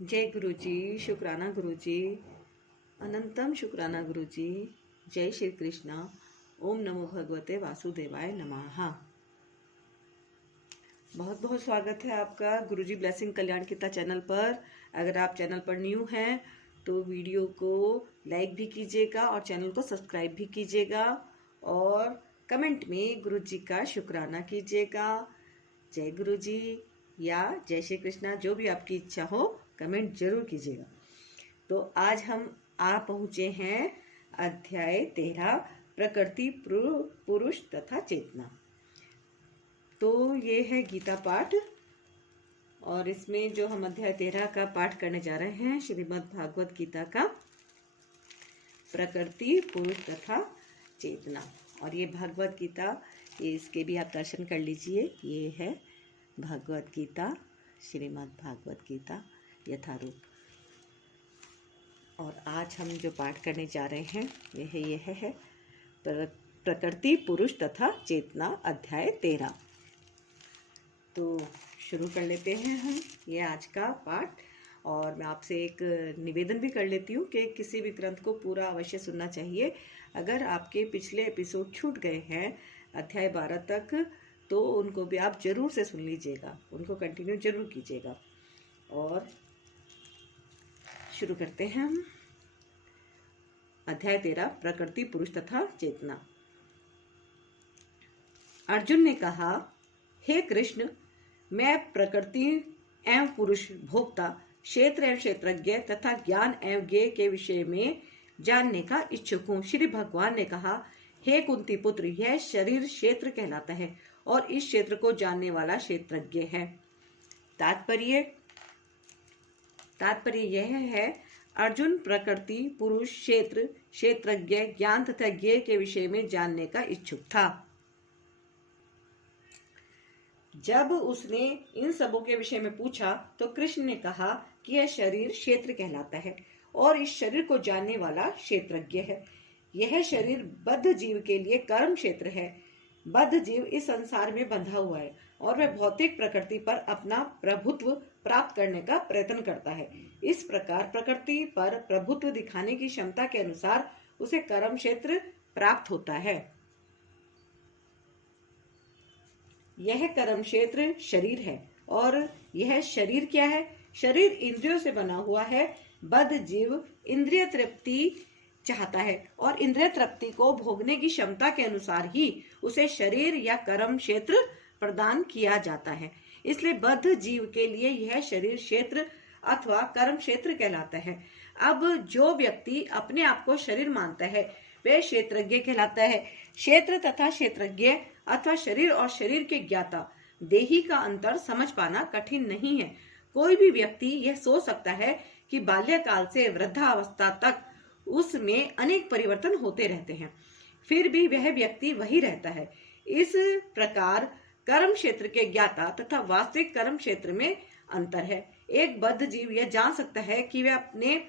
जय गुरु जी, शुक्राना गुरु जी, अनंतम शुक्राना गुरु जी। जय श्री कृष्णा। ओम नमो भगवते वासुदेवाय नमः। बहुत बहुत स्वागत है आपका गुरु जी ब्लेसिंग कल्याण गीता चैनल पर। अगर आप चैनल पर न्यू हैं तो वीडियो को लाइक भी कीजिएगा और चैनल को सब्सक्राइब भी कीजिएगा और कमेंट में गुरु जी का शुक्राना कीजिएगा। जय गुरु जी या जय श्री कृष्णा, जो भी आपकी इच्छा हो कमेंट जरूर कीजिएगा। तो आज हम आ पहुंचे हैं अध्याय 13 प्रकृति पुरुष तथा चेतना। तो ये है गीता पाठ और इसमें जो हम अध्याय 13 का पाठ करने जा रहे हैं श्रीमद् भागवत गीता का प्रकृति पुरुष तथा चेतना। और ये भागवत गीता, ये इसके भी आप दर्शन कर लीजिए। ये है भागवत गीता, श्रीमद् भागवत गीता यथारूप। और आज हम जो पाठ करने जा रहे हैं यह है प्रकृति पुरुष तथा चेतना अध्याय 13। तो शुरू कर लेते हैं हम ये आज का पाठ। और मैं आपसे एक निवेदन भी कर लेती हूँ कि किसी भी ग्रंथ को पूरा अवश्य सुनना चाहिए। अगर आपके पिछले एपिसोड छूट गए हैं अध्याय 12 तक तो उनको भी आप जरूर से सुन लीजिएगा, उनको कंटिन्यू जरूर कीजिएगा। और शुरू करते हैं हम अध्याय 13 प्रकृति पुरुष तथा चेतना। अर्जुन ने कहा, हे कृष्ण, मैं प्रकृति एवं पुरुष, भोक्ता, क्षेत्र एवं क्षेत्रज्ञ तथा ज्ञान एवं ज्ञेय के विषय में जानने का इच्छुक हूँ। श्री भगवान ने कहा, हे कुंती पुत्र, यह शरीर क्षेत्र कहलाता है और इस क्षेत्र को जानने वाला क्षेत्रज्ञ है। तात्पर्य यह है, अर्जुन प्रकृति पुरुष क्षेत्र क्षेत्रज्ञ ज्ञान तथा ज्ञेय के विषय में जानने का इच्छुक था। जब उसने इन सबों के विषय में पूछा तो कृष्ण ने कहा कि यह शरीर क्षेत्र कहलाता है और इस शरीर को जानने वाला क्षेत्रज्ञ है। यह शरीर बद्ध जीव के लिए कर्म क्षेत्र है। बद्ध जीव इस संसार में बंधा हुआ है और वह भौतिक प्रकृति पर अपना प्रभुत्व प्राप्त करने का प्रयत्न करता है। इस प्रकार प्रकृति पर प्रभुत्व दिखाने की क्षमता के अनुसार उसे कर्म क्षेत्र प्राप्त होता है। यह कर्म क्षेत्र शरीर है। और यह शरीर क्या है? शरीर इंद्रियों से बना हुआ है। बद्ध जीव इंद्रिय तृप्ति चाहता है और इंद्रिय तृप्ति को भोगने की क्षमता के अनुसार ही उसे शरीर या कर्म क्षेत्र प्रदान किया जाता है। इसलिए बद्ध जीव के लिए यह शरीर क्षेत्र अथवा कर्म क्षेत्र कहलाता है। अब जो व्यक्ति अपने आप को शरीर मानता है वह क्षेत्रज्ञ कहलाता है। क्षेत्र तथा क्षेत्रज्ञ अथवा शरीर और शरीर के ज्ञाता देही का अंतर समझ पाना कठिन नहीं है। कोई भी व्यक्ति यह सोच सकता है कि बाल्यकाल से वृद्धावस्था तक उसमें अनेक परिवर्तन होते रहते हैं, फिर भी वह व्यक्ति वही रहता है। इस प्रकार कर्म क्षेत्र के ज्ञाता तथा वास्तविक कर्म क्षेत्र में अंतर है। एक बद्ध जीव यह जान सकता है कि वह अपने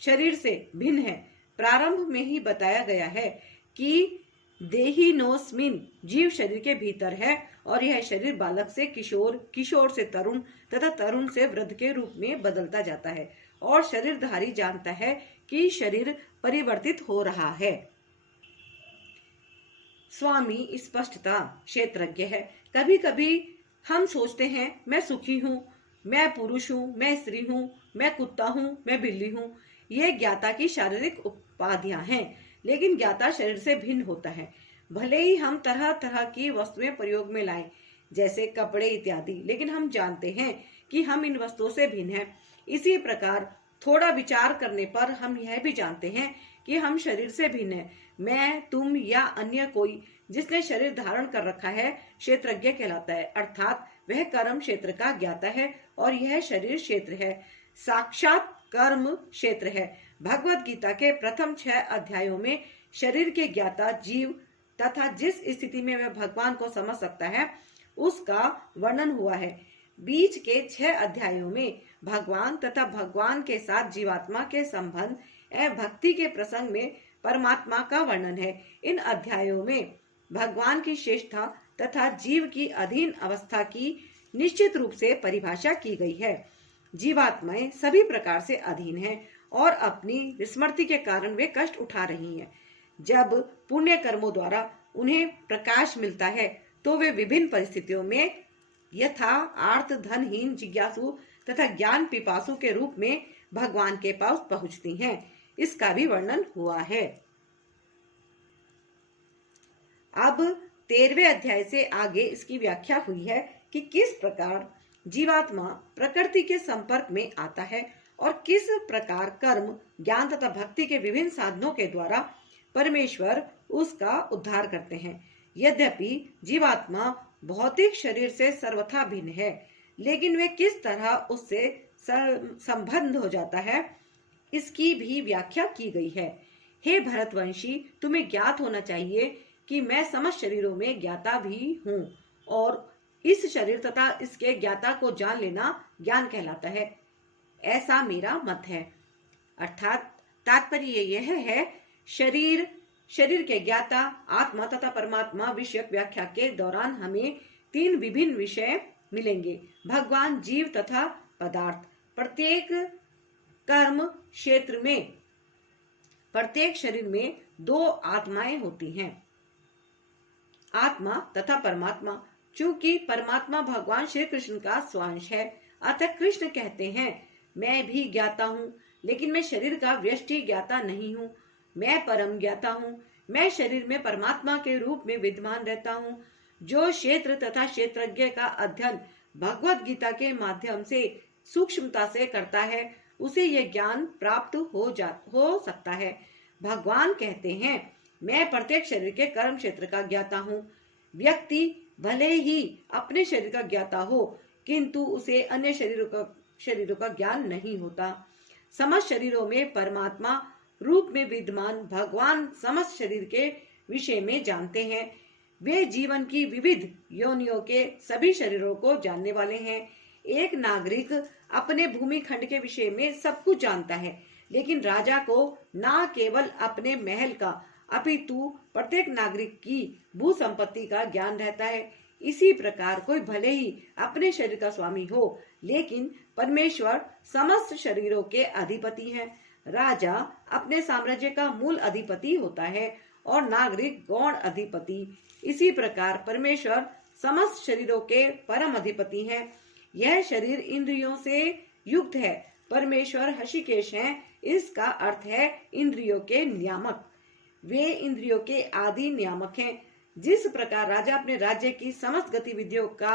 शरीर से भिन्न है। प्रारंभ में ही बताया गया है कि देहिनोस्मिन, जीव शरीर के भीतर है और यह शरीर बालक से किशोर, किशोर से तरुण तथा तरुण से वृद्ध के रूप में बदलता जाता है और शरीरधारी जानता है कि शरीर परिवर्तित हो रहा है। स्वामी स्पष्टता क्षेत्रज्ञ है। कभी कभी हम सोचते हैं मैं सुखी हूँ, मैं पुरुष हूँ, मैं स्त्री हूँ, मैं कुत्ता हूँ, मैं बिल्ली हूँ। ये ज्ञाता की शारीरिक उपाधियां हैं, लेकिन ज्ञाता शरीर से भिन्न होता है। भले ही हम तरह तरह की वस्तुएं प्रयोग में लाएं, जैसे कपड़े इत्यादि, लेकिन हम जानते हैं कि हम इन वस्तुओं से भिन्न हैं। इसी प्रकार थोड़ा विचार करने पर हम यह भी जानते हैं कि हम शरीर से भिन्न हैं। मैं, तुम या अन्य कोई जिसने शरीर धारण कर रखा है क्षेत्रज्ञ कहलाता है, अर्थात वह कर्म क्षेत्र का ज्ञाता है और यह शरीर क्षेत्र है, साक्षात कर्म क्षेत्र है। भगवत गीता के प्रथम 6 अध्यायों में शरीर के ज्ञाता जीव तथा जिस स्थिति में वह भगवान को समझ सकता है उसका वर्णन हुआ है। बीच के 6 अध्यायों में भगवान तथा भगवान के साथ जीवात्मा के संबंध एवं भक्ति के प्रसंग में परमात्मा का वर्णन है। इन अध्यायों में भगवान की श्रेष्ठता तथा जीव की अधीन अवस्था की निश्चित रूप से परिभाषा की गई है। जीवात्माएं सभी प्रकार से अधीन हैं और अपनी विस्मृति के कारण वे कष्ट उठा रही हैं। जब पुण्य कर्मों द्वारा उन्हें प्रकाश मिलता है तो वे विभिन्न परिस्थितियों में यथा आर्त, धनहीन, जिज्ञासु तथा ज्ञान पिपासु के रूप में भगवान के पास पहुंचती हैं। इसका भी वर्णन हुआ है। अब 13वें अध्याय से आगे इसकी व्याख्या हुई है कि किस प्रकार जीवात्मा प्रकृति के संपर्क में आता है और किस प्रकार कर्म, ज्ञान तथा भक्ति के विभिन्न साधनों के द्वारा परमेश्वर उसका उद्धार करते हैं। यद्यपि जीवात्मा भौतिक शरीर से सर्वथा भिन्न है, लेकिन वे किस तरह उससे संबद्ध हो जाता है, इसकी भी व्याख्या की गई है। हे भरतवंशी, तुम्हें ज्ञात होना चाहिए कि मैं समस्त शरीरों में ज्ञाता भी हूँ और इस शरीर तथा इसके ज्ञाता को जान लेना ज्ञान कहलाता है, ऐसा मेरा मत है। अर्थात तात्पर्य यह है, शरीर के ज्ञाता, आत्मा तथा परमात्मा विषयक व्याख्या के दौरान हमें 3 विभिन्न विषय मिलेंगे: भगवान, जीव तथा पदार्थ। प्रत्येक कर्म क्षेत्र में, प्रत्येक शरीर में 2 आत्माएं होती हैं, आत्मा तथा परमात्मा। चूंकि परमात्मा भगवान श्री कृष्ण का स्वांश है, अतः कृष्ण कहते हैं, मैं भी ज्ञाता हूँ, लेकिन मैं शरीर का व्यष्टि ज्ञाता नहीं हूँ। मैं परम ज्ञाता हूँ। मैं शरीर में परमात्मा के रूप में विद्यमान रहता हूँ। जो क्षेत्र तथा क्षेत्रज्ञ का अध्ययन भगवत गीता के माध्यम से सूक्ष्मता से करता है, उसे यह ज्ञान प्राप्त हो सकता है। भगवान कहते हैं, मैं प्रत्येक शरीर के कर्म क्षेत्र का ज्ञाता हूँ। व्यक्ति भले ही अपने शरीर का ज्ञाता हो, किंतु उसे अन्य शरीरों का ज्ञान नहीं होता। समस्त शरीरों में परमात्मा रूप में विद्यमान भगवान समस्त शरीर के विषय में जानते हैं। वे जीवन की विविध योनियों के सभी शरीरों को जानने वाले हैं। एक नागरिक अपने भूमि खंड के विषय में सब कुछ जानता है, लेकिन राजा को न केवल अपने महल का अपितु प्रत्येक नागरिक की भू संपत्ति का ज्ञान रहता है। इसी प्रकार कोई भले ही अपने शरीर का स्वामी हो, लेकिन परमेश्वर समस्त शरीरों के अधिपति हैं। राजा अपने साम्राज्य का मूल अधिपति होता है और नागरिक गौण अधिपति। इसी प्रकार परमेश्वर समस्त शरीरों के परम अधिपति हैं। यह शरीर इंद्रियों से युक्त है। परमेश्वर हृषिकेश हैं। इसका अर्थ है इंद्रियों के नियामक। वे इंद्रियों के आदि नियामक हैं। जिस प्रकार राजा अपने राज्य की समस्त गतिविधियों का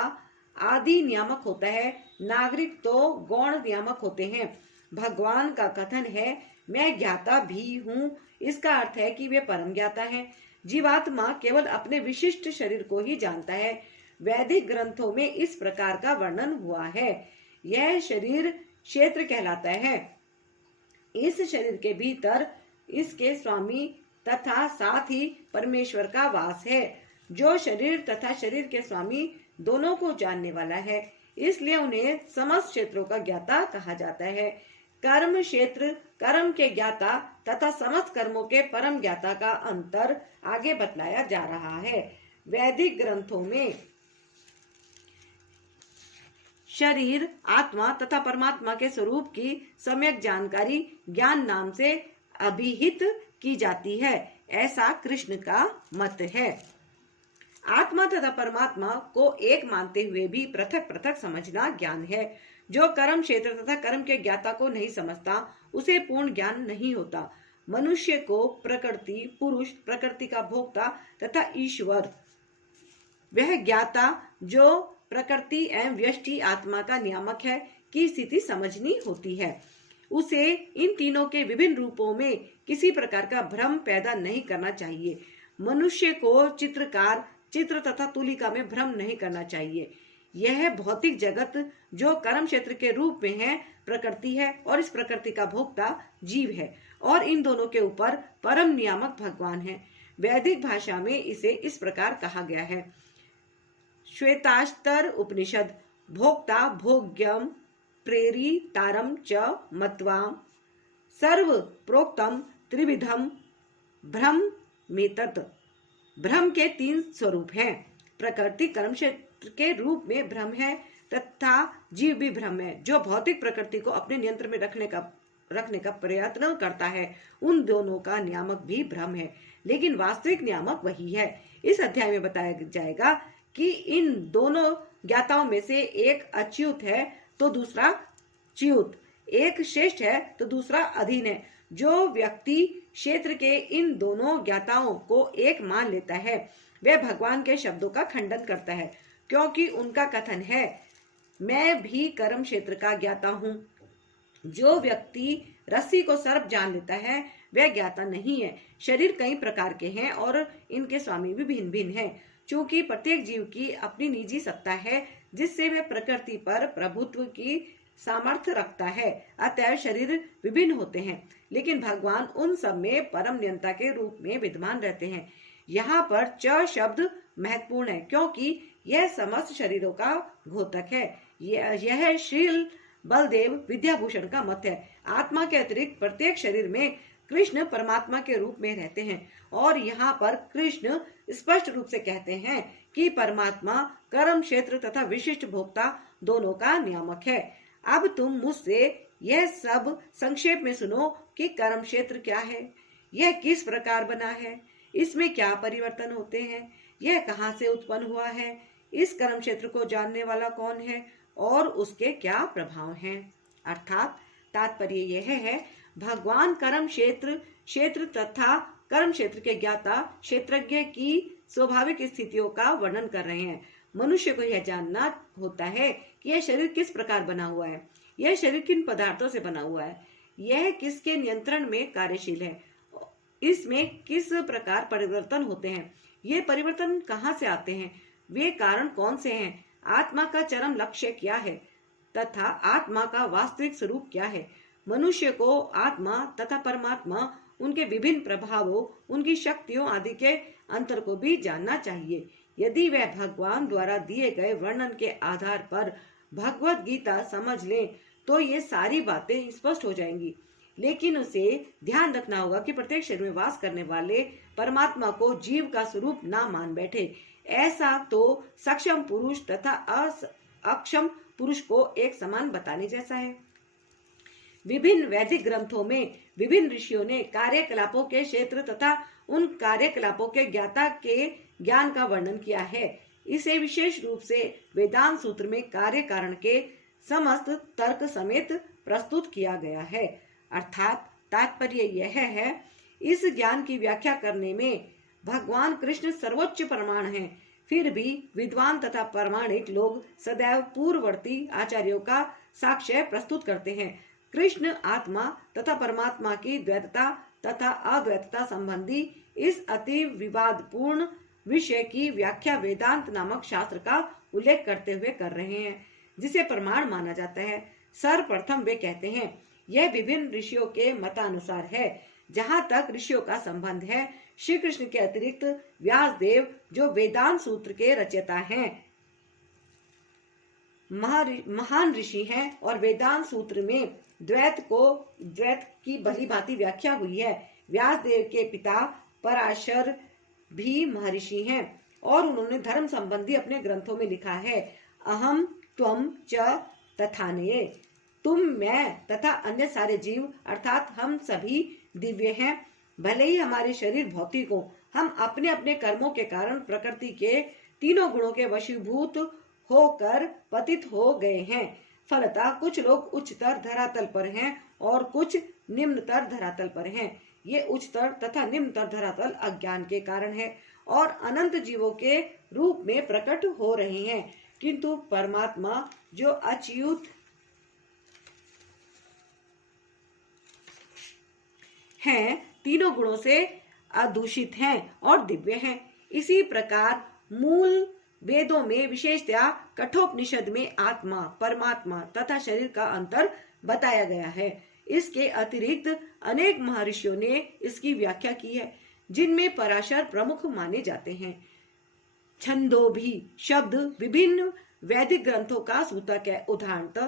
आदि नियामक होता है, नागरिक तो गौण नियामक होते हैं। भगवान का कथन है, मैं ज्ञाता भी हूँ। इसका अर्थ है कि वे परम ज्ञाता हैं। जीवात्मा केवल अपने विशिष्ट शरीर को ही जानता है। वैदिक ग्रंथों में इस प्रकार का वर्णन हुआ है। यह शरीर क्षेत्र कहलाता है। इस शरीर के भीतर इसके स्वामी तथा साथ ही परमेश्वर का वास है, जो शरीर तथा शरीर के स्वामी दोनों को जानने वाला है। इसलिए उन्हें समस्त क्षेत्रों का ज्ञाता कहा जाता है। कर्म क्षेत्र, कर्म के ज्ञाता तथा समस्त कर्मों के परम ज्ञाता का अंतर आगे बतलाया जा रहा है। वैदिक ग्रंथों में शरीर, आत्मा तथा परमात्मा के स्वरूप की सम्यक जानकारी ज्ञान नाम से अभिहित की जाती है, ऐसा कृष्ण का मत है। आत्मा तथा परमात्मा को एक मानते हुए भी पृथक पृथक समझना ज्ञान है। जो कर्म क्षेत्र तथा कर्म के ज्ञाता को नहीं समझता, उसे पूर्ण ज्ञान नहीं होता। मनुष्य को प्रकृति, पुरुष, प्रकृति का भोक्ता तथा ईश्वर, वह ज्ञाता जो प्रकृति एवं व्यष्टि आत्मा का नियामक है, की स्थिति समझनी होती है। उसे इन तीनों के विभिन्न रूपों में किसी प्रकार का भ्रम पैदा नहीं करना चाहिए। मनुष्य को चित्रकार, चित्र तथा तुलिका में भ्रम नहीं करना चाहिए। यह भौतिक जगत जो कर्म क्षेत्र के रूप में है, प्रकृति है और इस प्रकृति का भोक्ता जीव है, और इन दोनों के ऊपर परम नियामक भगवान है। वैदिक भाषा में इसे इस प्रकार कहा गया है। श्वेताश्तर उपनिषद, भोक्ता भोग्यम प्रेरितारम च मत्वाम सर्व प्रोक्तम त्रिविधम भ्रम मेतत्। भ्रम के 3 स्वरूप हैं। प्रकृति कर्म क्षेत्र के रूप में भ्रम है, तथा जीव भी ब्रह्म है। जो भौतिक प्रकृति को अपने नियंत्रण में रखने का प्रयत्न करता है, उन दोनों का नियामक भी ब्रह्म है, लेकिन वास्तविक नियामक वही है। इस अध्याय में बताया जाएगा कि इन दोनों ज्ञाताओं में से एक अच्युत है तो दूसरा च्युत, एक श्रेष्ठ है तो दूसरा अधीन है। जो व्यक्ति क्षेत्र के इन दोनों ज्ञाताओं को एक मान लेता है, वह भगवान के शब्दों का खंडन करता है, क्योंकि उनका कथन है, मैं भी कर्म क्षेत्र का ज्ञाता हूँ। जो व्यक्ति रस्सी को सर्प जान लेता है, वह ज्ञाता नहीं है। शरीर कई प्रकार के हैं और इनके स्वामी भी भिन्न भिन्न हैं। चूंकि प्रत्येक जीव की अपनी निजी सत्ता है, जिससे वह प्रकृति पर प्रभुत्व की सामर्थ्य रखता है, अतः शरीर विभिन्न होते हैं, लेकिन भगवान उन सब में परम नियंता के रूप में विद्यमान रहते हैं। यहाँ पर च शब्द महत्वपूर्ण है, क्योंकि यह समस्त शरीरों का घोतक है। यह श्रील बलदेव विद्याभूषण का मत है। आत्मा के अतिरिक्त प्रत्येक शरीर में कृष्ण परमात्मा के रूप में रहते हैं, और यहाँ पर कृष्ण स्पष्ट रूप से कहते हैं कि परमात्मा कर्म क्षेत्र तथा विशिष्ट भोक्ता दोनों का नियामक है। अब तुम मुझसे यह सब संक्षेप में सुनो कि कर्म क्षेत्र क्या है, यह किस प्रकार बना है, इसमें क्या परिवर्तन होते हैं, यह कहाँ से उत्पन्न हुआ है, इस कर्म क्षेत्र को जानने वाला कौन है और उसके क्या प्रभाव हैं। अर्थात तात्पर्य यह है, भगवान कर्म क्षेत्र तथा कर्म क्षेत्र के ज्ञाता क्षेत्रज्ञ की स्वाभाविक स्थितियों का वर्णन कर रहे हैं। मनुष्य को यह जानना होता है कि यह शरीर किस प्रकार बना हुआ है, यह शरीर किन पदार्थों से बना हुआ है, यह किसके नियंत्रण में कार्यशील है, इसमें किस प्रकार परिवर्तन होते हैं, ये परिवर्तन कहाँ से आते हैं, वे कारण कौन से हैं, आत्मा का चरम लक्ष्य क्या है तथा आत्मा का वास्तविक स्वरूप क्या है। मनुष्य को आत्मा तथा परमात्मा, उनके विभिन्न प्रभावों, उनकी शक्तियों आदि के अंतर को भी जानना चाहिए। यदि वह भगवान द्वारा दिए गए वर्णन के आधार पर भगवत गीता समझ ले तो ये सारी बातें स्पष्ट हो जाएंगी। लेकिन उसे ध्यान रखना होगा कि प्रत्येक शरीर में वास करने वाले परमात्मा को जीव का स्वरूप ना मान बैठे। ऐसा तो सक्षम पुरुष तथा अक्षम पुरुष को एक समान बताने जैसा है। विभिन्न वैदिक ग्रंथों में विभिन्न ऋषियों ने कार्यकलापों के क्षेत्र तथा उन कार्यकलापों के ज्ञाता के ज्ञान का वर्णन किया है। इसे विशेष रूप से वेदांत सूत्र में कार्य कारण के समस्त तर्क समेत प्रस्तुत किया गया है। अर्थात तात्पर्य यह है, इस ज्ञान की व्याख्या करने में भगवान कृष्ण सर्वोच्च प्रमाण हैं। फिर भी विद्वान तथा प्रामाणिक लोग सदैव पूर्ववर्ती आचार्यों का साक्ष्य प्रस्तुत करते हैं। कृष्ण आत्मा तथा परमात्मा की द्वैतता तथा अद्वैतता संबंधी इस अति विवादपूर्ण विषय की व्याख्या वेदांत नामक शास्त्र का उल्लेख करते हुए कर रहे हैं, जिसे प्रमाण माना जाता है। सर्वप्रथम वे कहते हैं, यह विभिन्न ऋषियों के मतानुसार है। जहाँ तक ऋषियों का संबंध है, श्री कृष्ण के अतिरिक्त व्यास देव जो वेदांत सूत्र के रचयिता हैं, महान ऋषि हैं, और वेदांत सूत्र में द्वैत की भली भांति व्याख्या हुई है। व्यास देव के पिता पराशर भी महर्षि हैं और उन्होंने धर्म संबंधी अपने ग्रंथों में लिखा है, अहम त्वम च तथान्ये, तुम मैं तथा अन्य सारे जीव अर्थात हम सभी दिव्य हैं। भले ही हमारे शरीर भौतिक हो, हम अपने अपने कर्मों के कारण प्रकृति के तीनों गुणों के वशीभूत होकर पतित हो गए हैं। फलतः कुछ लोग उच्चतर धरातल पर हैं और कुछ निम्नतर धरातल पर हैं। ये उच्चतर तथा निम्नतर धरातल अज्ञान के कारण है और अनंत जीवों के रूप में प्रकट हो रहे हैं, किंतु परमात्मा जो अच्युत हैं, तीनों गुणों से अदूषित हैं और दिव्य हैं। इसी प्रकार मूल वेदों में विशेषतया कठोपनिषद में आत्मा, परमात्मा तथा शरीर का अंतर बताया गया है। इसके अतिरिक्त अनेक महर्षियों ने इसकी व्याख्या की है, जिनमें पराशर प्रमुख माने जाते हैं। छंदोभी शब्द विभिन्न वैदिक ग्रंथों का सूतक है। उदाहरणतः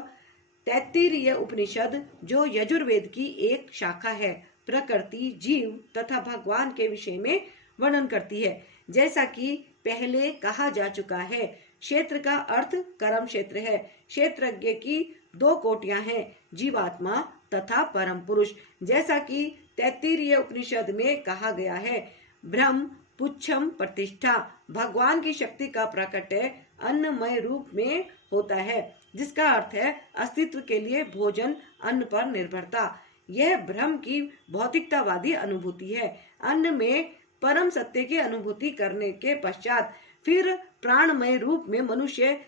तैत्तिरीय उपनिषद जो यजुर्वेद की एक शाखा है, प्रकृति, जीव तथा भगवान के विषय में वर्णन करती है। जैसा कि पहले कहा जा चुका है, क्षेत्र का अर्थ कर्म क्षेत्र है। क्षेत्रज्ञ की दो कोटियां हैं, जीवात्मा तथा परम पुरुष। जैसा कि तैत्तिरीय उपनिषद में कहा गया है, ब्रह्म पुच्छम प्रतिष्ठा, भगवान की शक्ति का प्रकट अन्नमय रूप में होता है, जिसका अर्थ है अस्तित्व के लिए भोजन, अन्न पर निर्भरता। यह ब्रह्म की भौतिकतावादी अनुभूति है। अन्न में परम सत्य की अनुभूति करने के पश्चात फिर प्राणमय रूप में मनुष्य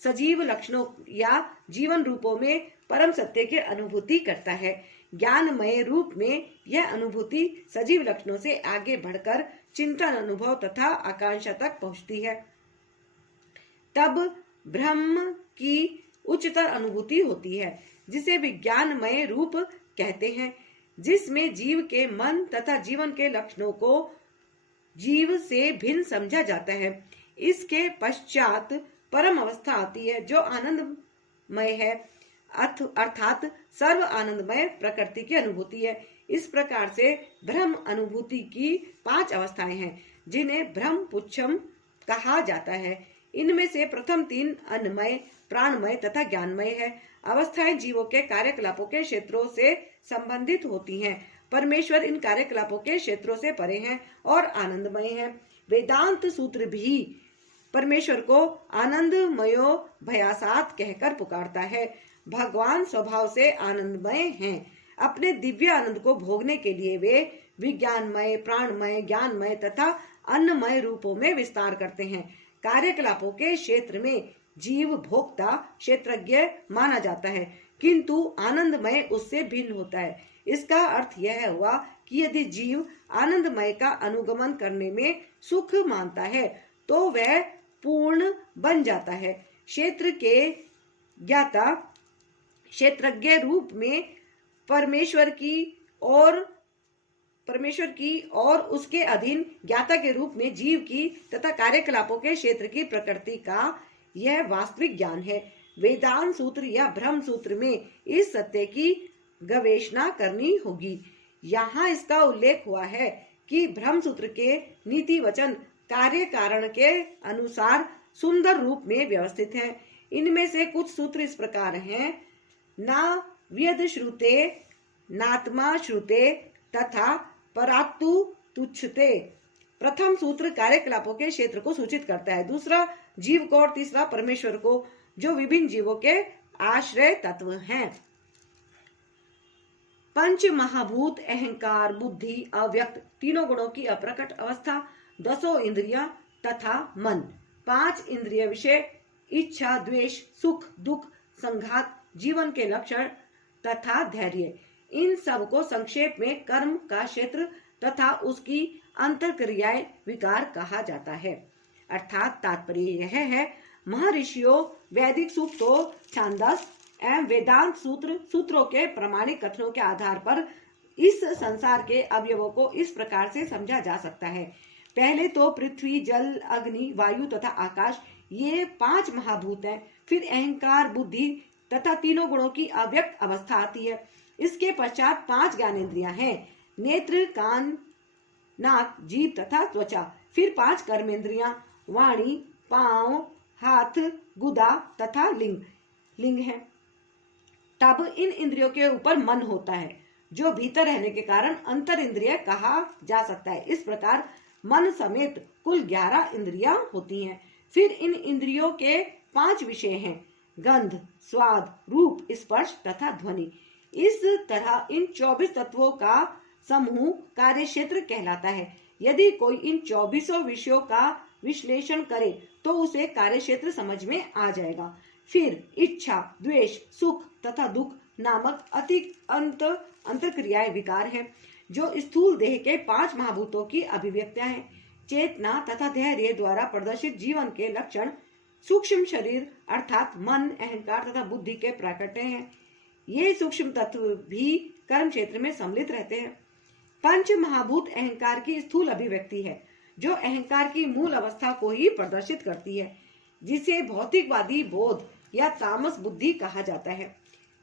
सजीव लक्षणों या जीवन रूपों में परम सत्य की अनुभूति करता है। ज्ञानमय रूप में यह अनुभूति सजीव लक्षणों से आगे बढ़कर चिंतन, अनुभव तथा आकांक्षा तक पहुंचती है। तब ब्रह्म की उच्चतर अनुभूति होती है, जिसे विज्ञानमय रूप कहते हैं, जिसमें जीव के मन तथा जीवन के लक्षणों को जीव से भिन्न समझा जाता है। इसके पश्चात परम अवस्था आती है, जो आनंदमय है, अर्थात सर्व आनंदमय प्रकृति की अनुभूति है। इस प्रकार से ब्रह्म अनुभूति की 5 अवस्थाएं हैं, जिन्हें ब्रह्म पुच्छम कहा जाता है। इनमें से प्रथम 3 अन्नमय, प्राणमय तथा ज्ञानमय है। अवस्थाएं जीवों के कार्यकलापों के क्षेत्रों से संबंधित होती हैं। परमेश्वर इन कार्यकलापों के क्षेत्रों से परे हैं और आनंदमय है। वेदांत सूत्र भी परमेश्वर को आनंदमयो भयासात कहकर पुकारता है। भगवान स्वभाव से आनंदमय हैं। अपने दिव्य आनंद को भोगने के लिए वे विज्ञानमय, प्राणमय, ज्ञानमय तथा अन्नमय रूपों में विस्तार करते हैं। कार्यकलापों के क्षेत्र में जीव भोक्ता क्षेत्रज्ञ माना जाता है, किंतु आनंदमय उससे भिन्न होता है। इसका अर्थ यह हुआ कि यदि जीव आनंदमय का अनुगमन करने में सुख मानता है तो वह पूर्ण बन जाता है। क्षेत्र के ज्ञाता क्षेत्रज्ञ रूप में परमेश्वर की और उसके अधीन ज्ञाता के रूप में जीव की तथा कार्यकलापों के क्षेत्र की प्रकृति का यह वास्तविक ज्ञान है। वेदांत सूत्र या ब्रह्म सूत्र में इस सत्य की गवेषणा करनी होगी। यहाँ इसका उल्लेख हुआ है कि ब्रह्म सूत्र के नीति वचन कार्य कारण के अनुसार सुंदर रूप में व्यवस्थित हैं। इनमें से कुछ सूत्र इस प्रकार हैं: ना व्यद श्रुते, नात्मा श्रुते तथा परात्तु तुच्छते। प्रथम सूत्र कार्यकलापों के क्षेत्र को सूचित करता है, दूसरा जीव को और तीसरा परमेश्वर को, जो विभिन्न जीवों के आश्रय तत्व हैं। पंच महाभूत, अहंकार, बुद्धि, अव्यक्त, तीनों गुणों की अप्रकट अवस्था, 10 इंद्रियां तथा मन, 5 इंद्रिय विषय, इच्छा, द्वेष, सुख, दुख, संघात, जीवन के लक्षण तथा धैर्य, इन सब को संक्षेप में कर्म का क्षेत्र तथा उसकी अंतरक्रियाएं विकार कहा जाता है। अर्थात तात्पर्य यह है, महर्षियों, वैदिक सूक्तों, छांदस एवं वेदांत सूत्रों के प्रामाणिक कथनों के आधार पर इस संसार के अवयवों को इस प्रकार से समझा जा सकता है। पहले तो पृथ्वी, जल, अग्नि, वायु तथा आकाश, ये 5 महाभूत हैं। फिर अहंकार, बुद्धि तथा तीनों गुणों की अव्यक्त अवस्था आती है। इसके पश्चात 5 ज्ञानेंद्रियां हैं, नेत्र, कान, नाक, जीभ तथा त्वचा। फिर 5 कर्मेंद्रियां, वाणी, पांव, हाथ, गुदा तथा लिंग है। तब इन इंद्रियों के ऊपर मन होता है, जो भीतर रहने के कारण अंतर इंद्रिय कहा जा सकता है। इस प्रकार मन समेत कुल 11 इंद्रियां होती हैं। फिर इन इंद्रियों के 5 विषय हैं, गंध, स्वाद, रूप, स्पर्श तथा ध्वनि। इस तरह इन 24 तत्वों का समूह कार्य क्षेत्र कहलाता है। यदि कोई इन 24 विषयों का विश्लेषण करे तो उसे कार्य क्षेत्र समझ में आ जाएगा। फिर इच्छा, द्वेष, सुख तथा दुख नामक अंतरक्रियाएं विकार हैं, जो स्थूल देह के 5 महाभूतों की अभिव्यक्तियां हैं। चेतना तथा धैर्य द्वारा प्रदर्शित जीवन के लक्षण सूक्ष्म शरीर अर्थात मन, अहंकार तथा बुद्धि के प्राकट्य हैं। ये सूक्ष्म तत्व भी कर्म क्षेत्र में सम्मिलित रहते हैं। पंच महाभूत अहंकार की स्थूल अभिव्यक्ति है, जो अहंकार की मूल अवस्था को ही प्रदर्शित करती है, जिसे भौतिकवादी बोध या तामस बुद्धि कहा जाता है।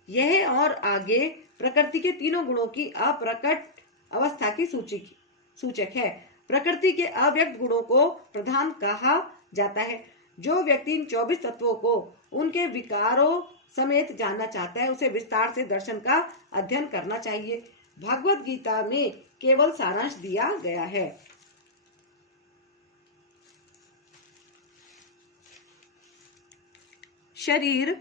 यह और आगे प्रकृति के तीनों गुणों की अप्रकट अवस्था की सूचक है। प्रकृति के अव्यक्त गुणों को प्रधान कहा जाता है। जो व्यक्ति इन 24 तत्वों को उनके विकारों समेत जानना चाहता है, उसे विस्तार से दर्शन का अध्ययन करना चाहिए। भगवत गीता में केवल सारांश दिया गया है। शरीर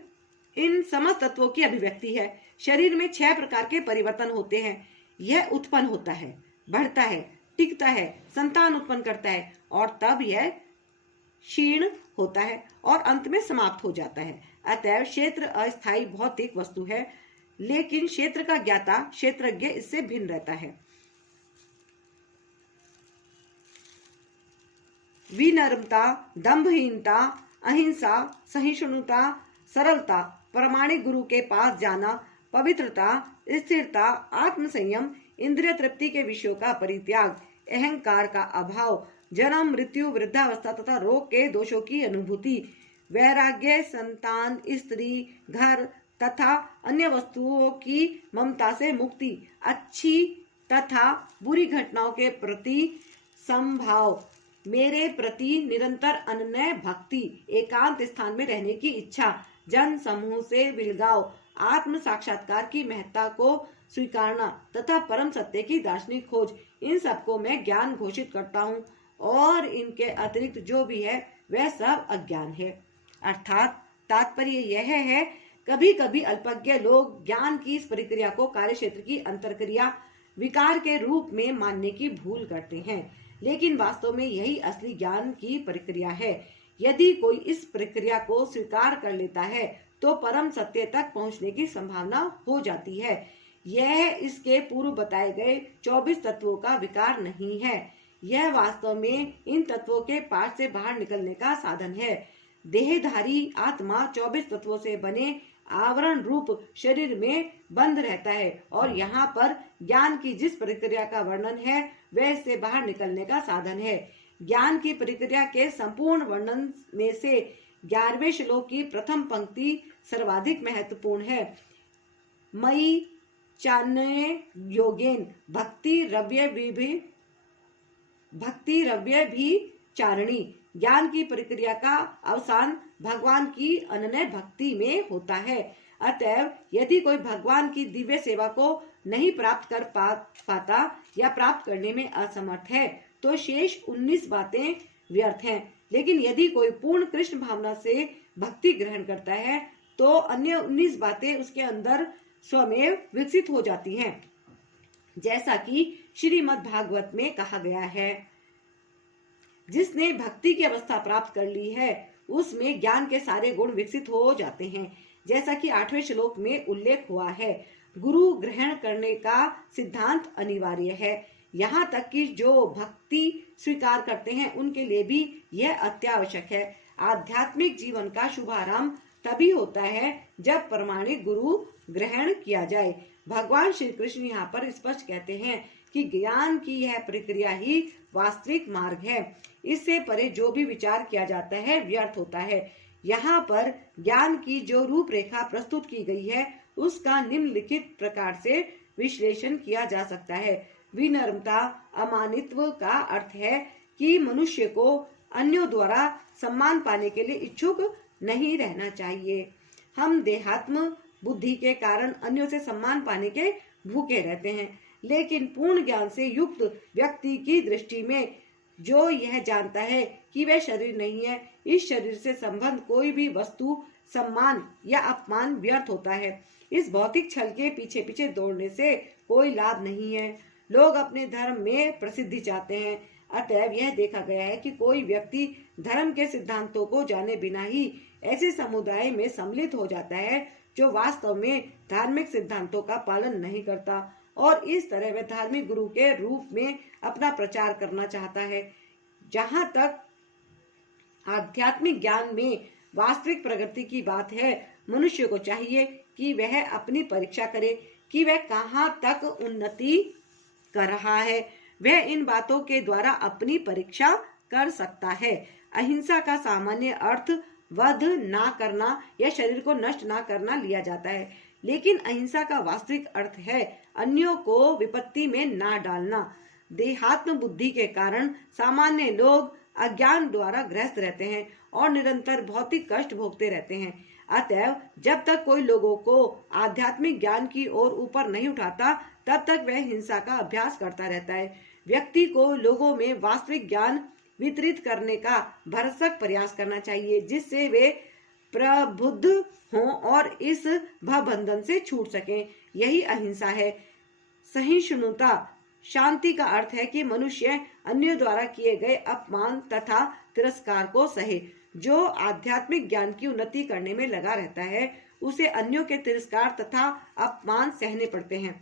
इन समस्त तत्वों की अभिव्यक्ति है। शरीर में 6 प्रकार के परिवर्तन होते हैं। यह उत्पन्न होता है, बढ़ता है, टिकता है, संतान उत्पन्न करता है और तब यह क्षीण होता है और अंत में समाप्त हो जाता है। अतएव क्षेत्र अस्थायी भौतिक वस्तु है, लेकिन क्षेत्र का ज्ञाता क्षेत्रज्ञ इससे भिन्न रहता है। विनम्रता, दंभहीनता, अहिंसा, सहिष्णुता, सरलता, प्रामाणिक गुरु के पास जाना, पवित्रता, स्थिरता, आत्मसंयम, इंद्रिय तृप्ति के विषयों का परित्याग, अहंकार का अभाव, जन्म, मृत्यु, वृद्धावस्था तथा रोग के दोषों की अनुभूति, वैराग्य, संतान, स्त्री, घर तथा अन्य वस्तुओं की ममता से मुक्ति, अच्छी तथा बुरी घटनाओं के प्रति समभाव, मेरे प्रति निरंतर अनन्य भक्ति, एकांत स्थान में रहने की इच्छा, जन समूह से विलगाव, आत्म साक्षात्कार की महत्ता को स्वीकारना तथा परम सत्य की दार्शनिक खोज, इन सबको मैं ज्ञान घोषित करता हूँ और इनके अतिरिक्त जो भी है वह सब अज्ञान है। अर्थात तात्पर्य यह है, कभी कभी अल्पज्ञ लोग ज्ञान की इस प्रक्रिया को कार्य क्षेत्र की अंतरक्रिया विकार के रूप में मानने की भूल करते हैं, लेकिन वास्तव में यही असली ज्ञान की प्रक्रिया है। यदि कोई इस प्रक्रिया को स्वीकार कर लेता है तो परम सत्य तक पहुंचने की संभावना हो जाती है। यह इसके पूर्व बताए गए 24 तत्वों का विकार नहीं है, यह वास्तव में इन तत्वों के पास से बाहर निकलने का साधन है। देहधारी आत्मा 24 तत्वों से बने आवरण रूप शरीर में बंद रहता है और यहाँ पर ज्ञान की जिस प्रक्रिया का वर्णन है वह इससे बाहर निकलने का साधन है। ज्ञान की प्रक्रिया के संपूर्ण वर्णन में से 11वें श्लोक की प्रथम पंक्ति सर्वाधिक महत्वपूर्ण है। मयि चान्ये योगेन भक्ति रव्य भी चारणी। ज्ञान की प्रक्रिया का अवसान भगवान की अनन्य भक्ति में होता है। अतएव यदि कोई भगवान की दिव्य सेवा को नहीं प्राप्त कर पाता या प्राप्त करने में असमर्थ है तो शेष 19 बातें व्यर्थ हैं। लेकिन यदि कोई पूर्ण कृष्ण भावना से भक्ति ग्रहण करता है तो अन्य 19 बातें उसके अंदर स्वमेव विकसित हो जाती हैं। जैसा कि श्रीमद् भागवत में कहा गया है, जिसने भक्ति की अवस्था प्राप्त कर ली है उसमें ज्ञान के सारे गुण विकसित हो जाते हैं। जैसा कि 8वें श्लोक में उल्लेख हुआ है, गुरु ग्रहण करने का सिद्धांत अनिवार्य है। यहाँ तक कि जो भक्ति स्वीकार करते हैं उनके लिए भी यह अत्यावश्यक है। आध्यात्मिक जीवन का शुभारंभ तभी होता है जब प्रमाणिक गुरु ग्रहण किया जाए। भगवान श्री कृष्ण यहाँ पर स्पष्ट कहते हैं कि ज्ञान की यह प्रक्रिया ही वास्तविक मार्ग है। इससे परे जो भी विचार किया जाता है व्यर्थ होता है। यहाँ पर ज्ञान की जो रूपरेखा प्रस्तुत की गई है उसका निम्नलिखित प्रकार से विश्लेषण किया जा सकता है। विनम्रता, अमानित्व का अर्थ है कि मनुष्य को अन्यों द्वारा सम्मान पाने के लिए इच्छुक नहीं रहना चाहिए। हम देहात्म बुद्धि के कारण अन्यों से सम्मान पाने के भूखे रहते हैं, लेकिन पूर्ण ज्ञान से युक्त व्यक्ति की दृष्टि में जो यह जानता है कि वह शरीर नहीं है, इस शरीर से संबंध कोई भी वस्तु, सम्मान या अपमान व्यर्थ होता है। इस भौतिक छल के पीछे पीछे दौड़ने से कोई लाभ नहीं है। लोग अपने धर्म में प्रसिद्धि चाहते हैं। अतएव यह देखा गया है कि कोई व्यक्ति धर्म के सिद्धांतों को जाने बिना ही ऐसे समुदाय में सम्मिलित हो जाता है जो वास्तव में धार्मिक सिद्धांतों का पालन नहीं करता और इस तरह वह धार्मिक गुरु के रूप में अपना प्रचार करना चाहता है। जहाँ तक आध्यात्मिक ज्ञान में वास्तविक प्रगति की बात है, मनुष्य को चाहिए कि वह अपनी परीक्षा करे कि वह कहाँ तक उन्नति कर रहा है। वह इन बातों के द्वारा अपनी परीक्षा कर सकता है। अहिंसा का सामान्य अर्थ वध ना करना या शरीर को नष्ट ना करना लिया जाता है, लेकिन अहिंसा का वास्तविक अर्थ है अन्यों को विपत्ति में ना डालना। देहात्म बुद्धि के कारण सामान्य लोग अज्ञान द्वारा ग्रस्त रहते हैं और निरंतर भौतिक कष्ट भोगते रहते हैं। अतएव जब तक कोई लोगों को आध्यात्मिक ज्ञान की ओर ऊपर नहीं उठाता, तब तक वह हिंसा का अभ्यास करता रहता है। व्यक्ति को लोगों में वास्तविक ज्ञान वितरित करने का भरसक प्रयास करना चाहिए, जिससे वे प्रबुद्ध हों और इस भवबंधन से छूट सकें। यही अहिंसा है। सहिष्णुता शांति का अर्थ है कि मनुष्य अन्यों द्वारा किए गए अपमान तथा तिरस्कार को सहे। जो आध्यात्मिक ज्ञान की उन्नति करने में लगा रहता है, उसे अन्यों के तिरस्कार तथा अपमान सहने पड़ते हैं।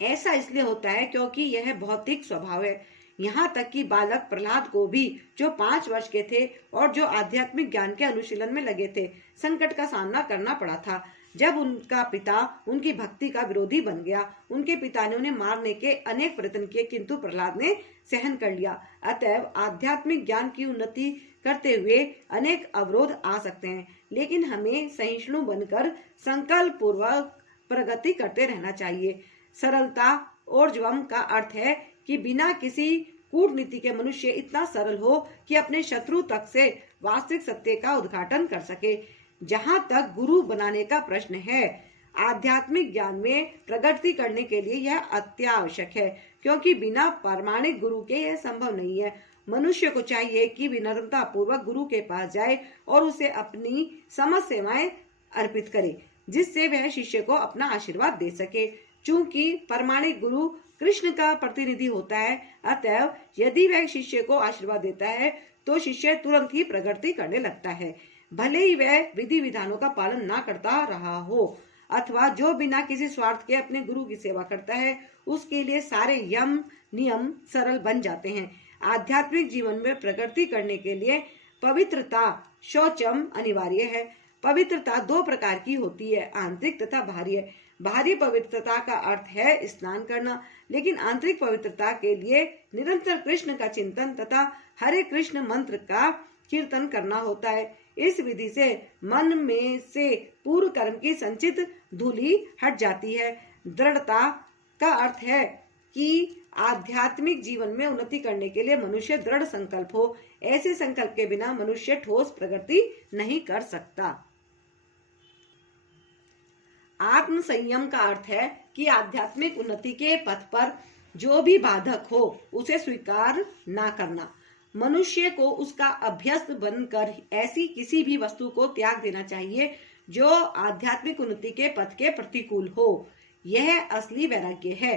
ऐसा इसलिए होता है क्योंकि यह भौतिक स्वभाव है। यहाँ तक कि बालक प्रहलाद को भी, जो 5 वर्ष के थे और जो आध्यात्मिक ज्ञान के अनुशीलन में लगे थे, संकट का सामना करना पड़ा था। जब उनका पिता उनकी भक्ति का विरोधी बन गया, उनके पिता ने उन्हें मारने के अनेक प्रयत्न किए, किंतु प्रहलाद ने सहन कर लिया। अतएव आध्यात्मिक ज्ञान की उन्नति करते हुए अनेक अवरोध आ सकते हैं, लेकिन हमें सहिष्णु बनकर संकल्प पूर्वक प्रगति करते रहना चाहिए। सरलता ऊर्ध्वम का अर्थ है कि बिना किसी कूटनीति के मनुष्य इतना सरल हो कि अपने शत्रु तक से वास्तविक सत्य का उद्घाटन कर सके। जहाँ तक गुरु बनाने का प्रश्न है, आध्यात्मिक ज्ञान में प्रगति करने के लिए यह अत्यावश्यक है, क्योंकि बिना प्रामाणिक गुरु के यह संभव नहीं है। मनुष्य को चाहिए कि विनम्रता पूर्वक गुरु के पास जाए और उसे अपनी समस्त सेवाएं अर्पित करे, जिससे वह शिष्य को अपना आशीर्वाद दे सके। चूंकि प्रामाणिक गुरु कृष्ण का प्रतिनिधि होता है, अतएव यदि वह शिष्य को आशीर्वाद देता है तो शिष्य तुरंत ही प्रगति करने लगता है, भले ही वह विधि विधानों का पालन ना करता रहा हो, अथवा जो बिना किसी स्वार्थ के अपने गुरु की सेवा करता है, उसके लिए सारे यम नियम सरल बन जाते हैं। आध्यात्मिक जीवन में प्रगति करने के लिए पवित्रता शौचम अनिवार्य है। पवित्रता 2 प्रकार की होती है, आंतरिक तथा बाह्य। बाहरी पवित्रता का अर्थ है स्नान करना, लेकिन आंतरिक पवित्रता के लिए निरंतर कृष्ण का चिंतन तथा हरे कृष्ण मंत्र का कीर्तन करना होता है। इस विधि से मन में से पूर्व कर्म की संचित धूलि हट जाती है। दृढ़ता का अर्थ है कि आध्यात्मिक जीवन में उन्नति करने के लिए मनुष्य दृढ़ संकल्प हो। ऐसे संकल्प के बिना मनुष्य ठोस प्रगति नहीं कर सकता। आत्म संयम का अर्थ है कि आध्यात्मिक उन्नति के पथ पर जो भी बाधक हो, उसे स्वीकार ना करना। मनुष्य को उसका अभ्यस्त बनकर ऐसी किसी भी वस्तु को त्याग देना चाहिए जो आध्यात्मिक उन्नति के पथ के प्रतिकूल हो। यह असली वैराग्य है।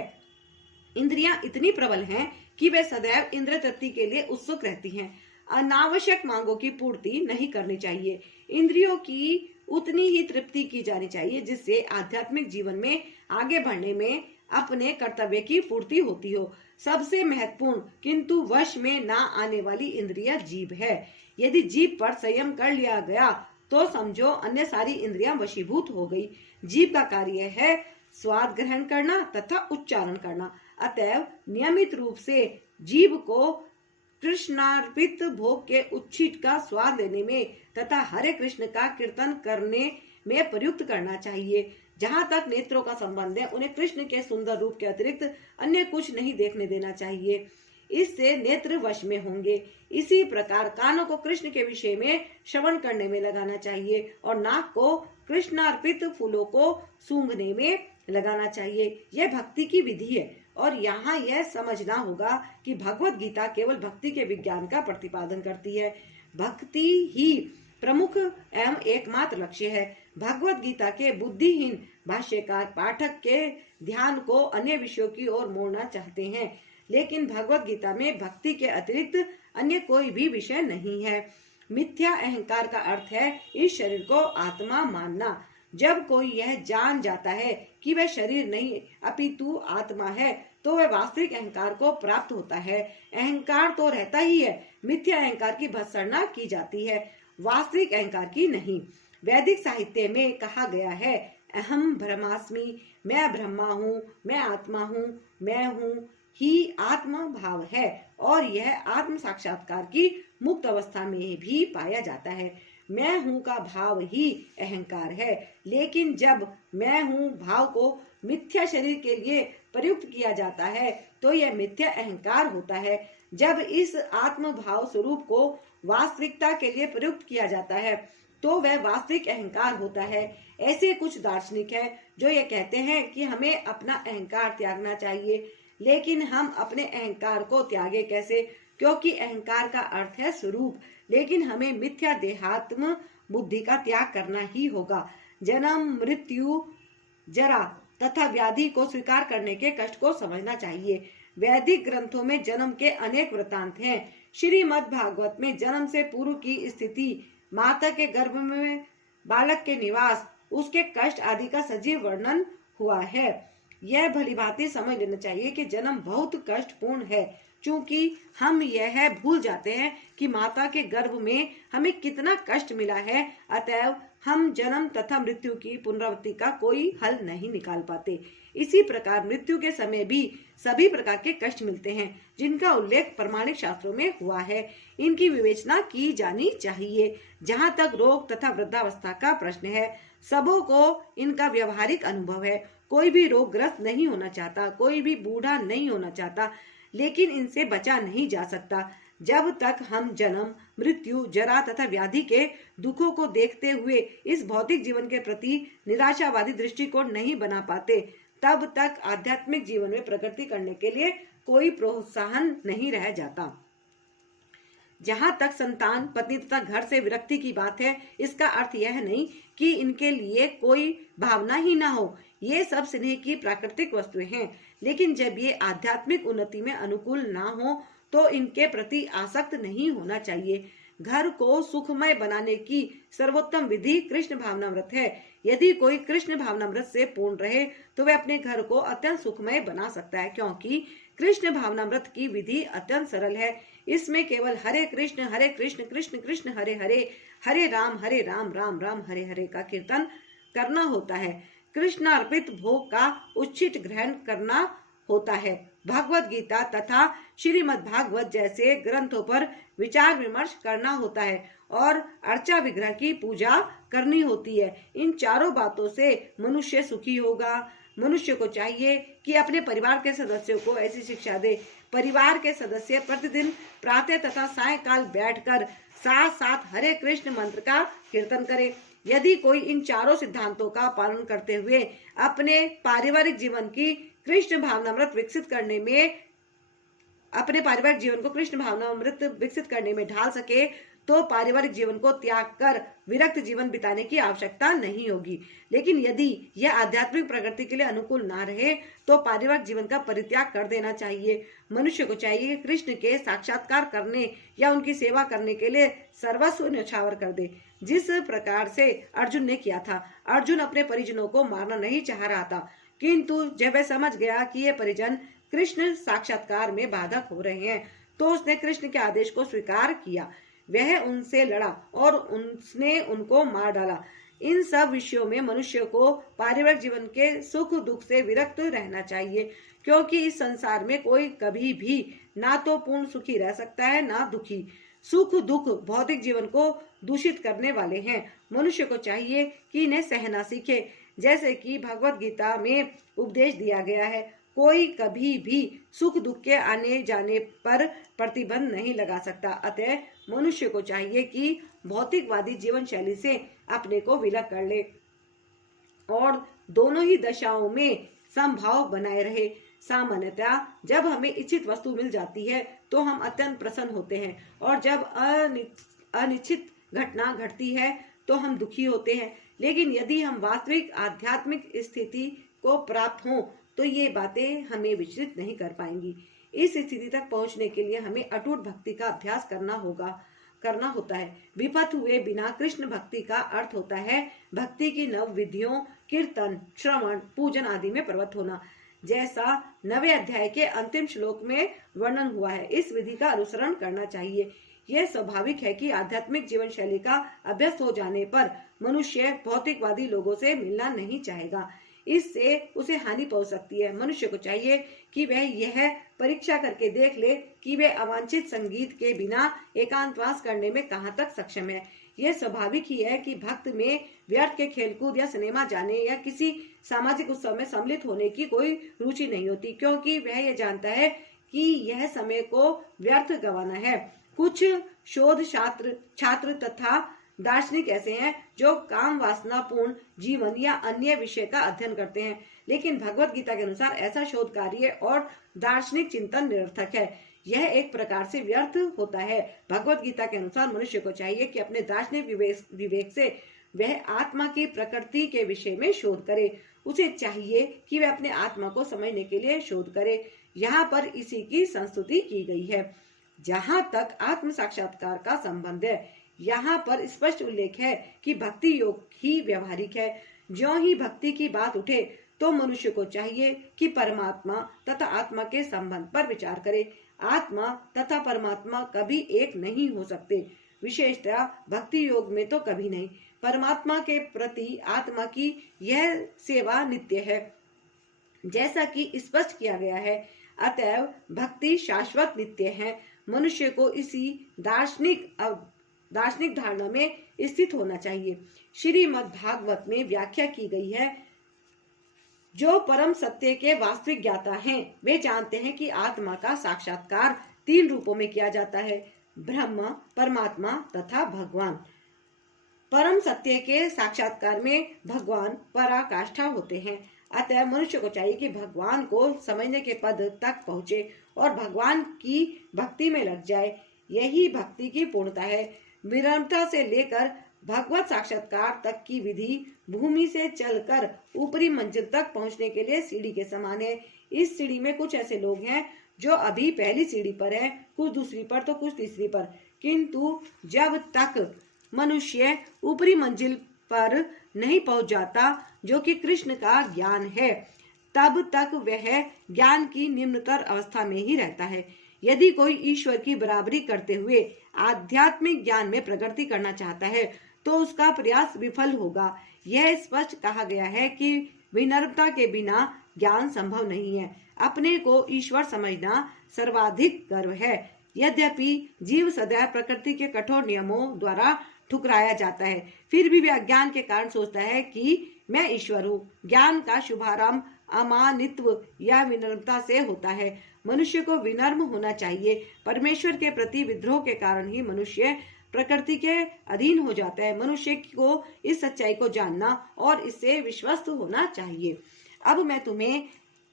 इंद्रियां इतनी प्रबल हैं कि वे सदैव इंद्रिय तृप्ति के लिए उत्सुक रहती हैं। अनावश्यक मांगों की पूर्ति नहीं करनी चाहिए। इंद्रियों की उतनी ही तृप्ति की जानी चाहिए जिससे आध्यात्मिक जीवन में आगे बढ़ने में अपने कर्तव्य की पूर्ति होती हो। सबसे महत्वपूर्ण किंतु वश में ना आने वाली इंद्रिया जीभ है। यदि जीभ पर संयम कर लिया गया तो समझो अन्य सारी इंद्रियां वशीभूत हो गई। जीभ का कार्य है स्वाद ग्रहण करना तथा उच्चारण करना। अतएव नियमित रूप से जीभ को कृष्णार्पित भोग के उच्छिष्ट का स्वाद लेने में तथा हरे कृष्ण का कीर्तन करने में प्रयुक्त करना चाहिए। जहाँ तक नेत्रों का संबंध है, उन्हें कृष्ण के सुंदर रूप के अतिरिक्त अन्य कुछ नहीं देखने देना चाहिए, इससे नेत्र वश में होंगे। इसी प्रकार कानों को कृष्ण के विषय में श्रवण करने में लगाना चाहिए और नाक को कृष्णार्पित फूलों को सूंघने में लगाना चाहिए। यह भक्ति की विधि है और यहाँ यह समझना होगा कि भगवत गीता केवल भक्ति के विज्ञान का प्रतिपादन करती है। भक्ति ही प्रमुख एवं एकमात्र लक्ष्य है। भगवत गीता के बुद्धिहीन भाष्यकार पाठक के ध्यान को अन्य विषयों की ओर मोड़ना चाहते हैं, लेकिन भगवत गीता में भक्ति के अतिरिक्त अन्य कोई भी विषय नहीं है। मिथ्या अहंकार का अर्थ है इस शरीर को आत्मा मानना। जब कोई यह जान जाता है कि वह शरीर नहीं अपितु आत्मा है, तो वह वास्तविक अहंकार को प्राप्त होता है। अहंकार तो रहता ही है, मिथ्या अहंकार की भर्त्सना की जाती है, वास्तविक अहंकार की नहीं। वैदिक साहित्य में कहा गया है, अहम ब्रह्मास्मि, मैं ब्रह्मा हूँ, मैं आत्मा हूँ, मैं हूँ ही आत्मा भाव है, और यह आत्म साक्षात्कार की मुक्त अवस्था में भी पाया जाता है। मैं हूँ का भाव ही अहंकार है, लेकिन जब मैं हूँ भाव को मिथ्या शरीर के लिए प्रयुक्त किया जाता है तो यह मिथ्या अहंकार होता है। जब इस आत्म भाव स्वरूप को वास्तविकता के लिए प्रयुक्त किया जाता है तो वह वास्तविक अहंकार होता है। ऐसे कुछ दार्शनिक हैं जो ये कहते हैं कि हमें अपना अहंकार त्यागना चाहिए, लेकिन हम अपने अहंकार को त्यागे कैसे, क्योंकि अहंकार का अर्थ है स्वरूप। लेकिन हमें मिथ्या देहात्म बुद्धि का त्याग करना ही होगा। जन्म, मृत्यु, जरा तथा व्याधि को स्वीकार करने के कष्ट को समझना चाहिए। वैदिक ग्रंथों में जन्म के अनेक वृतांत हैं। श्रीमद् भागवत में जन्म से पूर्व की स्थिति, माता के गर्भ में बालक के निवास, उसके कष्ट आदि का सजीव वर्णन हुआ है। यह भलीभांति समझ लेना चाहिए कि जन्म बहुत कष्टपूर्ण है, क्योंकि हम यह भूल जाते हैं कि माता के गर्भ में हमें कितना कष्ट मिला है। अतएव हम जन्म तथा मृत्यु की पुनरावृत्ति का कोई हल नहीं निकाल पाते। इसी प्रकार मृत्यु के समय भी सभी प्रकार के कष्ट मिलते हैं, जिनका उल्लेख प्रमाणिक शास्त्रों में हुआ है। इनकी विवेचना की जानी चाहिए। जहाँ तक रोग तथा वृद्धावस्था का प्रश्न है, सबों को इनका व्यवहारिक अनुभव है। कोई भी रोगग्रस्त नहीं होना चाहता, कोई भी बूढ़ा नहीं होना चाहता, लेकिन इनसे बचा नहीं जा सकता। जब तक हम जन्म, मृत्यु, जरा तथा व्याधि के दुखों को देखते हुए इस भौतिक जीवन के प्रति निराशावादी दृष्टिकोण नहीं बना पाते, तब तक आध्यात्मिक जीवन में प्रगति करने के लिए कोई प्रोत्साहन नहीं रह जाता। जहाँ तक संतान, पत्नी तथा घर से विरक्ति की बात है, इसका अर्थ यह नहीं कि इनके लिए कोई भावना ही ना हो। ये सब स्नेह की प्राकृतिक वस्तुएं हैं, लेकिन जब ये आध्यात्मिक उन्नति में अनुकूल ना हो तो इनके प्रति आसक्त नहीं होना चाहिए। घर को सुखमय बनाने की सर्वोत्तम विधि कृष्ण भावनामृत है। यदि कोई कृष्ण भावनामृत से पूर्ण रहे तो वह अपने घर को अत्यंत सुखमय बना सकता है, क्योंकि कृष्ण भावनामृत की विधि अत्यंत सरल है। इसमें केवल हरे कृष्ण कृष्ण कृष्ण हरे हरे, हरे राम राम राम हरे हरे का कीर्तन करना होता है। कृष्ण अर्पित भोग का उचित ग्रहण करना होता है। भगवत गीता तथा श्रीमद् भागवत जैसे ग्रंथों पर विचार विमर्श करना होता है और अर्चा विग्रह की पूजा करनी होती है। इन चारों बातों से मनुष्य सुखी होगा। मनुष्य को चाहिए कि अपने परिवार के सदस्यों को ऐसी शिक्षा दे। परिवार के सदस्य प्रतिदिन प्रातः तथा सायंकाल बैठकर साथ साथ हरे कृष्ण मंत्र का कीर्तन करें। यदि कोई इन चारों सिद्धांतों का पालन करते हुए अपने पारिवारिक जीवन की कृष्ण भावनामृत विकसित करने में अपने पारिवारिक जीवन को कृष्ण भावनामृत विकसित करने में ढाल सके तो पारिवारिक जीवन को त्याग कर विरक्त जीवन बिताने की आवश्यकता नहीं होगी। लेकिन यदि यह आध्यात्मिक प्रगति के लिए अनुकूल ना रहे तो पारिवारिक जीवन का परित्याग कर देना चाहिए। मनुष्य को चाहिए कि कृष्ण के साक्षात्कार करने या उनकी सेवा करने के लिए सर्वस्व न्यौछावर कर दे, जिस प्रकार से अर्जुन ने किया था। अर्जुन अपने परिजनों को मारना नहीं चाह रहा था, किंतु जब वह समझ गया कि ये परिजन कृष्ण साक्षात्कार में बाधक हो रहे हैं तो उसने कृष्ण के आदेश को स्वीकार किया। वह उनसे लड़ा और उसने उनको मार डाला। इन सब विषयों में मनुष्य को पारिवारिक जीवन के सुख दुख से विरक्त रहना चाहिए, क्योंकि इस संसार में कोई कभी भी ना तो पूर्ण सुखी रह सकता है ना दुखी। सुख दुख भौतिक जीवन को दूषित करने वाले हैं। मनुष्य को चाहिए कि इन्हें सहना सीखे, जैसे कि भगवत गीता में उपदेश दिया गया है। कोई कभी भी सुख दुख के आने जाने पर प्रतिबंध नहीं लगा सकता। अतः मनुष्य को चाहिए कि भौतिकवादी जीवन शैली से अपने को विलग कर ले और दोनों ही दशाओं में समभाव बनाए रहे। सामान्यतः जब हमें इच्छित वस्तु मिल जाती है तो हम अत्यंत प्रसन्न होते हैं, और जब अनिश्चित घटना घटती है तो हम दुखी होते हैं। लेकिन यदि हम वास्तविक आध्यात्मिक स्थिति को प्राप्त हों तो ये बातें हमें विचलित नहीं कर पाएंगी। इस स्थिति तक पहुंचने के लिए हमें अटूट भक्ति का अभ्यास करना होता है। विपथ हुए बिना कृष्ण भक्ति का अर्थ होता है भक्ति की नव विधियों, कीर्तन, श्रवण, पूजन आदि में प्रवृत्त होना, जैसा 9वें अध्याय के अंतिम श्लोक में वर्णन हुआ है। इस विधि का अनुसरण करना चाहिए। यह स्वाभाविक है कि आध्यात्मिक जीवन शैली का अभ्यस्त हो जाने पर मनुष्य भौतिकवादी लोगों से मिलना नहीं चाहेगा। इससे उसे हानि पहुंच सकती है। मनुष्य को चाहिए कि वह यह परीक्षा करके देख ले कि वह अवांछित संगीत के बिना एकांतवास करने में कहाँ तक सक्षम है। यह स्वाभाविक ही है कि भक्त में व्यर्थ के खेलकूद या सिनेमा जाने या किसी सामाजिक उत्सव में सम्मिलित होने की कोई रुचि नहीं होती, क्योंकि वह यह जानता है कि यह समय को व्यर्थ गंवाना है। कुछ शोध छात्र तथा दार्शनिक ऐसे हैं जो काम वासना पूर्ण जीवन या अन्य विषय का अध्ययन करते हैं, लेकिन भगवत गीता के अनुसार ऐसा शोध कार्य और दार्शनिक चिंतन निरर्थक है। यह एक प्रकार से व्यर्थ होता है। भगवत गीता के अनुसार मनुष्य को चाहिए कि अपने दार्शनिक विवेक से वह आत्मा की प्रकृति के विषय में शोध करे। उसे चाहिए कि वह अपने आत्मा को समझने के लिए शोध करे। यहाँ पर इसी की संस्तुति की गई है। जहाँ तक आत्म साक्षात्कार का संबंध है, यहाँ पर स्पष्ट उल्लेख है कि भक्ति योग ही व्यवहारिक है। ज्यों ही भक्ति की बात उठे तो मनुष्य को चाहिए कि परमात्मा तथा आत्मा के संबंध पर विचार करे। आत्मा तथा परमात्मा कभी एक नहीं हो सकते, विशेषतः भक्ति योग में तो कभी नहीं। परमात्मा के प्रति आत्मा की यह सेवा नित्य है, जैसा कि स्पष्ट किया गया है। अतएव भक्ति शाश्वत नित्य है। मनुष्य को इसी दार्शनिक धारणा में स्थित होना चाहिए। श्रीमद् भागवत में व्याख्या की गई है, जो परम सत्य के वास्तविक ज्ञाता हैं, वे जानते हैं कि आत्मा का साक्षात्कार 3 रूपों में किया जाता है, ब्रह्म, परमात्मा तथा भगवान। परम सत्य के साक्षात्कार में भगवान पराकाष्ठा होते हैं। अतः मनुष्य को चाहिए कि भगवान को समझने के पद तक पहुँचे और भगवान की भक्ति में लग जाए। यही भक्ति की पूर्णता है। विनम्रता से लेकर भगवत साक्षात्कार तक की विधि भूमि से चलकर ऊपरी मंजिल तक पहुंचने के लिए सीढ़ी के समान है। इस सीढ़ी में कुछ ऐसे लोग हैं जो अभी पहली सीढ़ी पर है, कुछ दूसरी पर तो कुछ तीसरी पर, किंतु जब तक मनुष्य ऊपरी मंजिल पर नहीं पहुंच जाता, जो कि कृष्ण का ज्ञान है, तब तक वह ज्ञान की निम्नतर अवस्था में ही रहता है। यदि कोई ईश्वर की बराबरी करते हुए आध्यात्मिक ज्ञान में प्रगति करना चाहता है तो उसका प्रयास विफल होगा। यह स्पष्ट कहा गया है कि विनम्रता के बिना ज्ञान संभव नहीं है। अपने को ईश्वर समझना सर्वाधिक गर्व है। यद्यपि जीव सदैव प्रकृति के कठोर नियमों द्वारा ठुकराया जाता है, फिर भी वह अज्ञान के कारण सोचता है कि मैं ईश्वर हूँ। ज्ञान का शुभारंभ अमानित्व या विनम्रता से होता है। मनुष्य को विनम्र होना चाहिए। परमेश्वर के प्रति विद्रोह के कारण ही मनुष्य प्रकृति के अधीन हो जाता है। मनुष्य को इस सच्चाई को जानना और इससे विश्वस्त होना चाहिए। अब मैं तुम्हें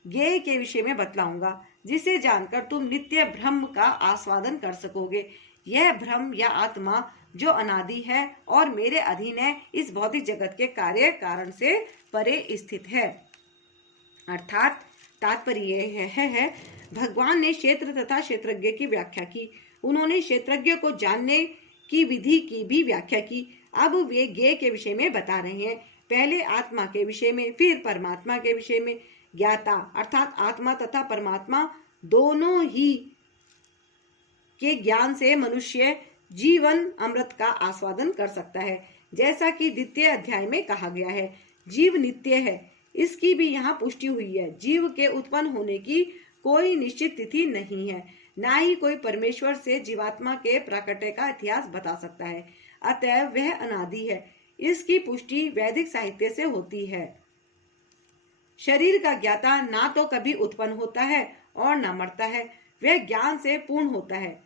ज्ञेय के विषय में बतलाऊंगा, जिसे जानकर तुम नित्य ब्रह्म का आस्वादन कर सकोगे। यह ब्रह्म या आत्मा जो अनादि है और मेरे अधीन है, इस भौतिक जगत के कार्य कारण से परे स्थित है। अर्थात तात्पर्य यह है, भगवान ने क्षेत्र तथा क्षेत्रज्ञ की व्याख्या की। उन्होंने क्षेत्रज्ञ को जानने की विधि की भी व्याख्या की। अब वे ज्ञेय के विषय में बता रहे हैं। पहले आत्मा के विषय में, फिर परमात्मा के विषय में। ज्ञाता अर्थात आत्मा तथा परमात्मा दोनों ही के ज्ञान से मनुष्य जीवन अमृत का आस्वादन कर सकता है। जैसा कि द्वितीय अध्याय में कहा गया है, जीव नित्य है, इसकी भी यहाँ पुष्टि हुई है। जीव के उत्पन्न होने की कोई निश्चित तिथि नहीं है, ना ही कोई परमेश्वर से जीवात्मा के प्राकट्य का इतिहास बता सकता है। अतः वह अनादि है। इसकी पुष्टि वैदिक साहित्य से होती है। शरीर का ज्ञाता ना तो कभी उत्पन्न होता है और न मरता है, वह ज्ञान से पूर्ण होता है।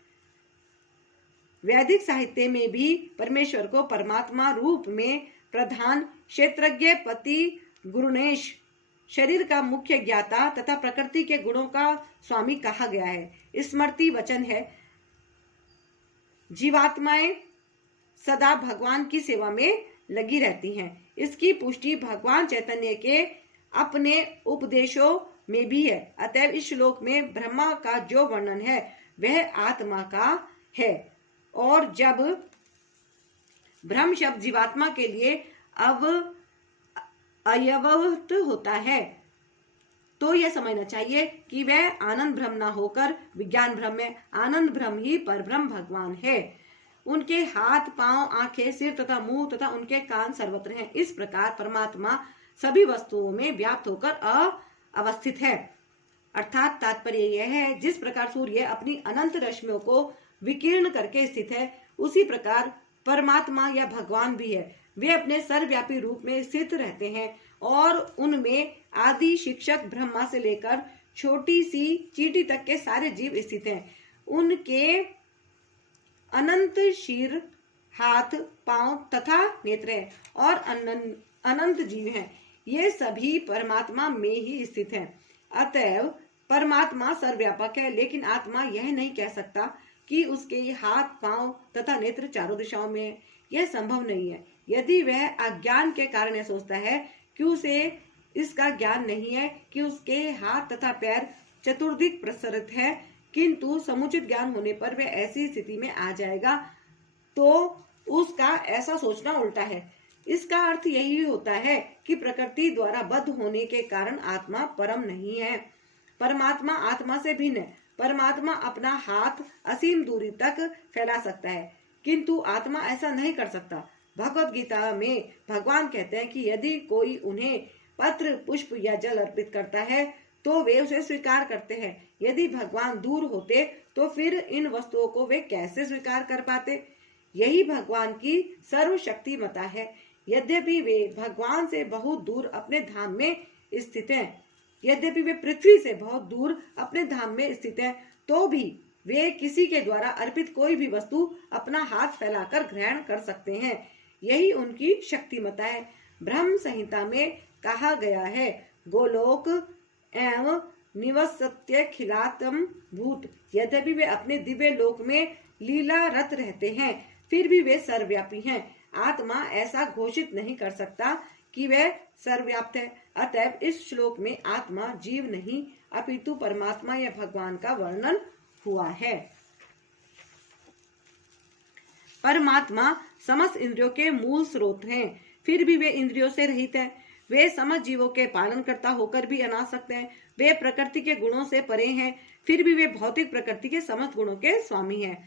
वैदिक साहित्य में भी परमेश्वर को परमात्मा रूप में प्रधान क्षेत्रज्ञ पति गुरुनेश, शरीर का मुख्य ज्ञाता तथा प्रकृति के गुणों का स्वामी कहा गया है। स्मृति वचन है, जीवात्माएं सदा भगवान की सेवा में लगी रहती हैं। इसकी पुष्टि भगवान चैतन्य के अपने उपदेशों में भी है। अतएव इस श्लोक में ब्रह्मा का जो वर्णन है वह आत्मा का है, और जब ब्रह्म शब्द जीवात्मा के लिए अयवत होता है तो यह समझना चाहिए कि वह आनंद ब्रह्म न होकर विज्ञान ब्रह्म है। आनंद ब्रह्म ही परब्रह्म भगवान है। उनके हाथ, पांव, आंखें, सिर तथा मुंह तथा उनके कान सर्वत्र हैं। इस प्रकार परमात्मा सभी वस्तुओं में व्याप्त होकर अवस्थित है। अर्थात तात्पर्य यह है, जिस प्रकार सूर्य अपनी अनंत रश्मियों को विकीर्ण करके स्थित है, उसी प्रकार परमात्मा या भगवान भी है। वे अपने सर्वव्यापी रूप में स्थित रहते हैं और उनमें आदि शिक्षक ब्रह्मा से लेकर छोटी सी चींटी तक के सारे जीव स्थित हैं। उनके अनंत शीर, हाथ, पांव तथा नेत्र हैं और अनंत जीव हैं। ये सभी परमात्मा में ही स्थित हैं। अतएव परमात्मा सर्वव्यापक है, लेकिन आत्मा यह नहीं कह सकता कि उसके हाथ, पांव तथा नेत्र चारों दिशाओं में है। यह संभव नहीं है। यदि वह अज्ञान के कारण यह सोचता है कि उसे इसका ज्ञान नहीं है कि उसके हाथ तथा पैर चतुर्दिक प्रसरित है, किंतु समुचित ज्ञान होने पर वह ऐसी स्थिति में आ जाएगा, तो उसका ऐसा सोचना उल्टा है। इसका अर्थ यही होता है कि प्रकृति द्वारा बद्ध होने के कारण आत्मा परम नहीं है। परमात्मा आत्मा से भिन्न है। परमात्मा अपना हाथ असीम दूरी तक फैला सकता है, किंतु आत्मा ऐसा नहीं कर सकता। भगवत गीता में भगवान कहते हैं कि यदि कोई उन्हें पत्र, पुष्प या जल अर्पित करता है तो वे उसे स्वीकार करते हैं। यदि भगवान दूर होते तो फिर इन वस्तुओं को वे कैसे स्वीकार कर पाते? यही भगवान की सर्वशक्तिमता है। यद्यपि वे भगवान से बहुत दूर अपने धाम में स्थित हैं, यद्यपि वे पृथ्वी से बहुत दूर अपने धाम में स्थित हैं, तो भी वे किसी के द्वारा अर्पित कोई भी वस्तु अपना हाथ फैलाकर ग्रहण कर सकते हैं। यही उनकी शक्तिमता है। ब्रह्म संहिता में कहा गया है, गोलोक एवं निवसत्यखिलातम भूत। यद्यपि वे अपने दिव्य लोक में लीलारत रहते हैं, फिर भी वे सर्वव्यापी हैं। आत्मा ऐसा घोषित नहीं कर सकता कि वह सर्वव्याप्त है। अतएव इस श्लोक में आत्मा जीव नहीं अपितु परमात्मा या भगवान का वर्णन हुआ है। परमात्मा समस्त इंद्रियों के मूल स्रोत हैं, फिर भी वे इंद्रियों से रहित हैं। वे समस्त जीवों के पालनकर्ता होकर भी अनासक्त हैं। वे प्रकृति के गुणों से परे हैं, फिर भी वे भौतिक प्रकृति के समस्त गुणों के स्वामी हैं।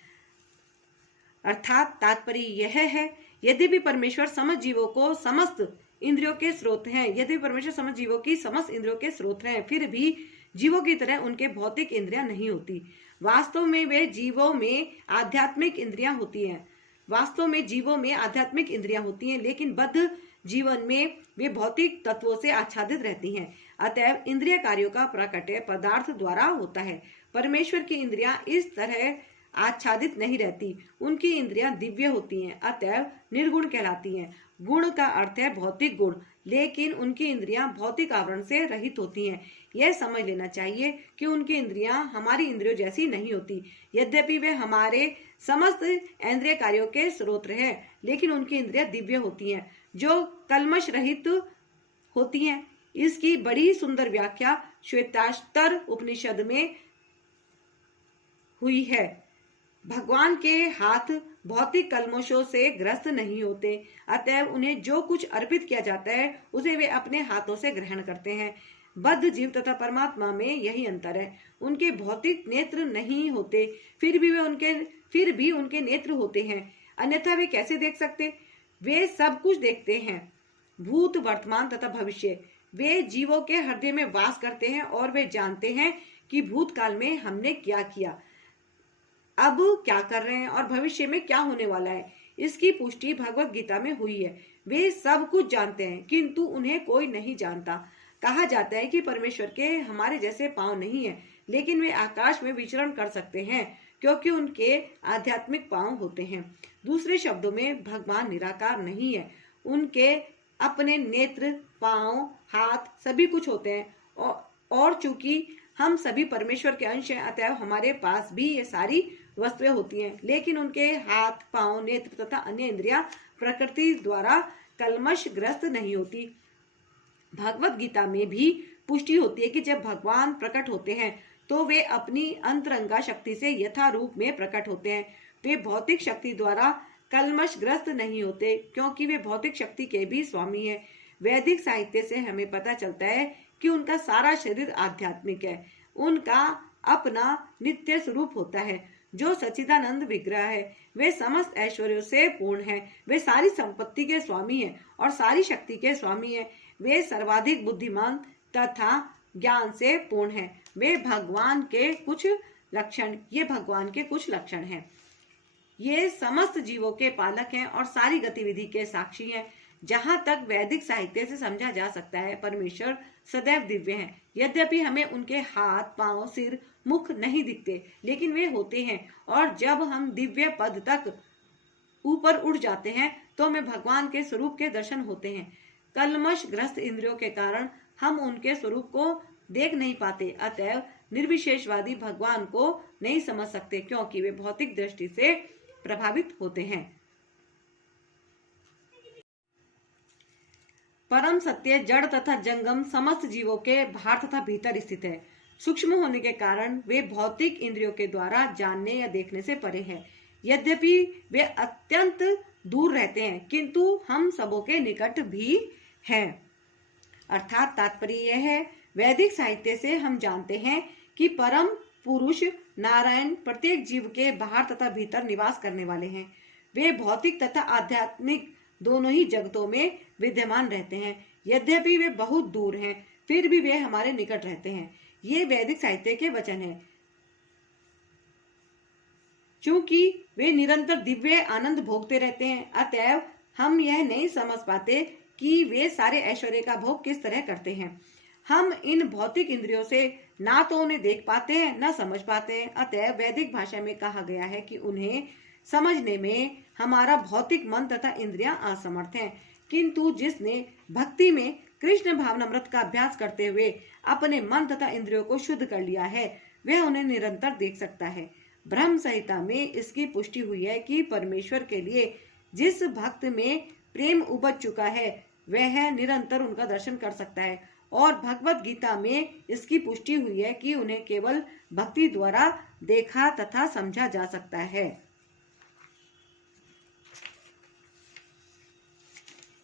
अर्थात तात्पर्य यह है, यद्यपि परमेश्वर समस्त जीवों को समस्त इंद्रियों के स्रोत हैं, यदि परमेश्वर समस्त जीवों की समस्त इंद्रियों के स्रोत हैं, फिर भी जीवों की तरह उनके भौतिक इंद्रियां नहीं होती। वास्तव में वे जीवों में आध्यात्मिक इंद्रियां होती हैं। वास्तव में जीवों में आध्यात्मिक इंद्रियां होती हैं, लेकिन बद्ध जीवन में वे भौतिक तत्वों से आच्छादित रहती हैं। अतएव इंद्रिय कार्यों का प्रकट्य पदार्थ द्वारा होता है। परमेश्वर की इंद्रियां इस तरह आच्छादित नहीं रहती। उनकी इंद्रियां दिव्य होती हैं, अतएव निर्गुण कहलाती हैं। गुण का अर्थ है भौतिक गुण, लेकिन उनकी इंद्रियां भौतिक आवरण से रहित होती हैं। यह समझ लेना चाहिए कि उनकी इंद्रियां हमारी इंद्रियों जैसी नहीं होती। यद्यपि वे हमारे समस्त इंद्रिय कार्यों के स्रोत हैं, लेकिन उनकी इंद्रियां दिव्य होती हैं, जो कल्मश रहित होती हैं। इसकी बड़ी सुंदर व्याख्या श्वेताश्तर उपनिषद में हुई है। भगवान के हाथ भौतिक कल्मशों से ग्रस्त नहीं होते, अतएव उन्हें जो कुछ अर्पित किया जाता है उसे वे अपने हाथों से ग्रहण करते हैं। बद्ध जीव तथा परमात्मा में यही अंतर है। उनके भौतिक नेत्र नहीं होते, फिर भी उनके नेत्र होते हैं, अन्यथा वे कैसे देख सकते? वे सब कुछ देखते हैं, भूत, वर्तमान तथा भविष्य। वे जीवों के हृदय में वास करते हैं और वे जानते हैं कि भूतकाल में हमने क्या किया, अब क्या कर रहे हैं और भविष्य में क्या होने वाला है। इसकी पुष्टि भगवत गीता में हुई है। वे सब कुछ जानते हैं, किंतु उन्हें कोई नहीं जानता। कहा जाता है कि परमेश्वर के हमारे जैसे पांव नहीं है, लेकिन वे आकाश में विचरण कर सकते हैं, क्योंकि उनके आध्यात्मिक पांव होते हैं। दूसरे शब्दों में भगवान निराकार नहीं है। उनके अपने नेत्र, पांव, हाथ सभी कुछ होते हैं, और चूंकि हम सभी परमेश्वर के अंश हैं, अतएव हमारे पास भी ये सारी वस्तुएं होती हैं, लेकिन उनके हाथ, पांव, नेत्र तथा अन्य इंद्रियां प्रकृति द्वारा कल्मशग्रस्त नहीं होती। भगवत गीता में भी पुष्टि होती है कि जब भगवान प्रकट होते हैं तो वे अपनी अंतरंगा शक्ति से यथा रूप में प्रकट होते हैं। वे भौतिक शक्ति द्वारा कल्मशग्रस्त नहीं होते, क्योंकि वे भौतिक शक्ति के भी स्वामी हैं। वैदिक साहित्य से हमें पता चलता है कि उनका सारा शरीर आध्यात्मिक है। उनका अपना नित्य स्वरूप होता है, जो सच्चिदानंद विग्रह है। वे समस्त ऐश्वर्यों से पूर्ण हैं। वे सारी संपत्ति के स्वामी हैं और सारी शक्ति के स्वामी हैं। वे सर्वाधिक बुद्धिमान तथा ज्ञान से पूर्ण हैं। ये भगवान के कुछ लक्षण हैं। ये समस्त जीवों के पालक हैं और सारी गतिविधि के साक्षी हैं। जहाँ तक वैदिक साहित्य से समझा जा सकता है, परमेश्वर सदैव दिव्य हैं। यद्यपि हमें उनके हाथ, पांव, सिर, मुख नहीं दिखते, लेकिन वे होते हैं। और जब हम दिव्य पद तक ऊपर उड़ जाते हैं तो हमें भगवान के स्वरूप के दर्शन होते हैं। कलमश ग्रस्त इंद्रियों के कारण हम उनके स्वरूप को देख नहीं पाते। अतएव निर्विशेषवादी भगवान को नहीं समझ सकते, क्योंकि वे भौतिक दृष्टि से प्रभावित होते हैं। परम सत्य जड़ तथा जंगम समस्त जीवों के बाहर तथा भीतर स्थित है। सूक्ष्म होने के कारण वे भौतिक इंद्रियों के द्वारा जानने या देखने से परे हैं। यद्यपि वे अत्यंत दूर रहते हैं, किंतु हम सबों के निकट भी हैं। अर्थात तात्पर्य यह है, वैदिक साहित्य से हम जानते हैं कि परम पुरुष नारायण प्रत्येक जीव के बाहर तथा भीतर निवास करने वाले हैं। वे भौतिक तथा आध्यात्मिक दोनों ही जगतों में विद्यमान रहते हैं। यद्यपि वे बहुत दूर हैं, फिर भी वे हमारे निकट रहते हैं। ये वैदिक साहित्य के वचन हैं। चूंकि वे निरंतर दिव्य आनंद भोगते रहते हैं, अतएव हम यह नहीं समझ पाते कि वे सारे ऐश्वर्य का भोग किस तरह करते हैं। हम इन भौतिक इंद्रियों से ना तो उन्हें देख पाते हैं, ना समझ पाते हैं। अतएव वैदिक भाषा में कहा गया है कि उन्हें समझने में हमारा भौतिक मन तथा इंद्रियां असमर्थ हैं। किंतु जिसने भक्ति में कृष्ण भावनामृत का अभ्यास करते हुए अपने मन तथा इंद्रियों को शुद्ध कर लिया है, वह उन्हें निरंतर देख सकता है। ब्रह्म संहिता में इसकी पुष्टि हुई है कि परमेश्वर के लिए जिस भक्त में प्रेम उपज चुका है, वह निरंतर उनका दर्शन कर सकता है। और भगवत गीता में इसकी पुष्टि हुई है कि उन्हें केवल भक्ति द्वारा देखा तथा समझा जा सकता है।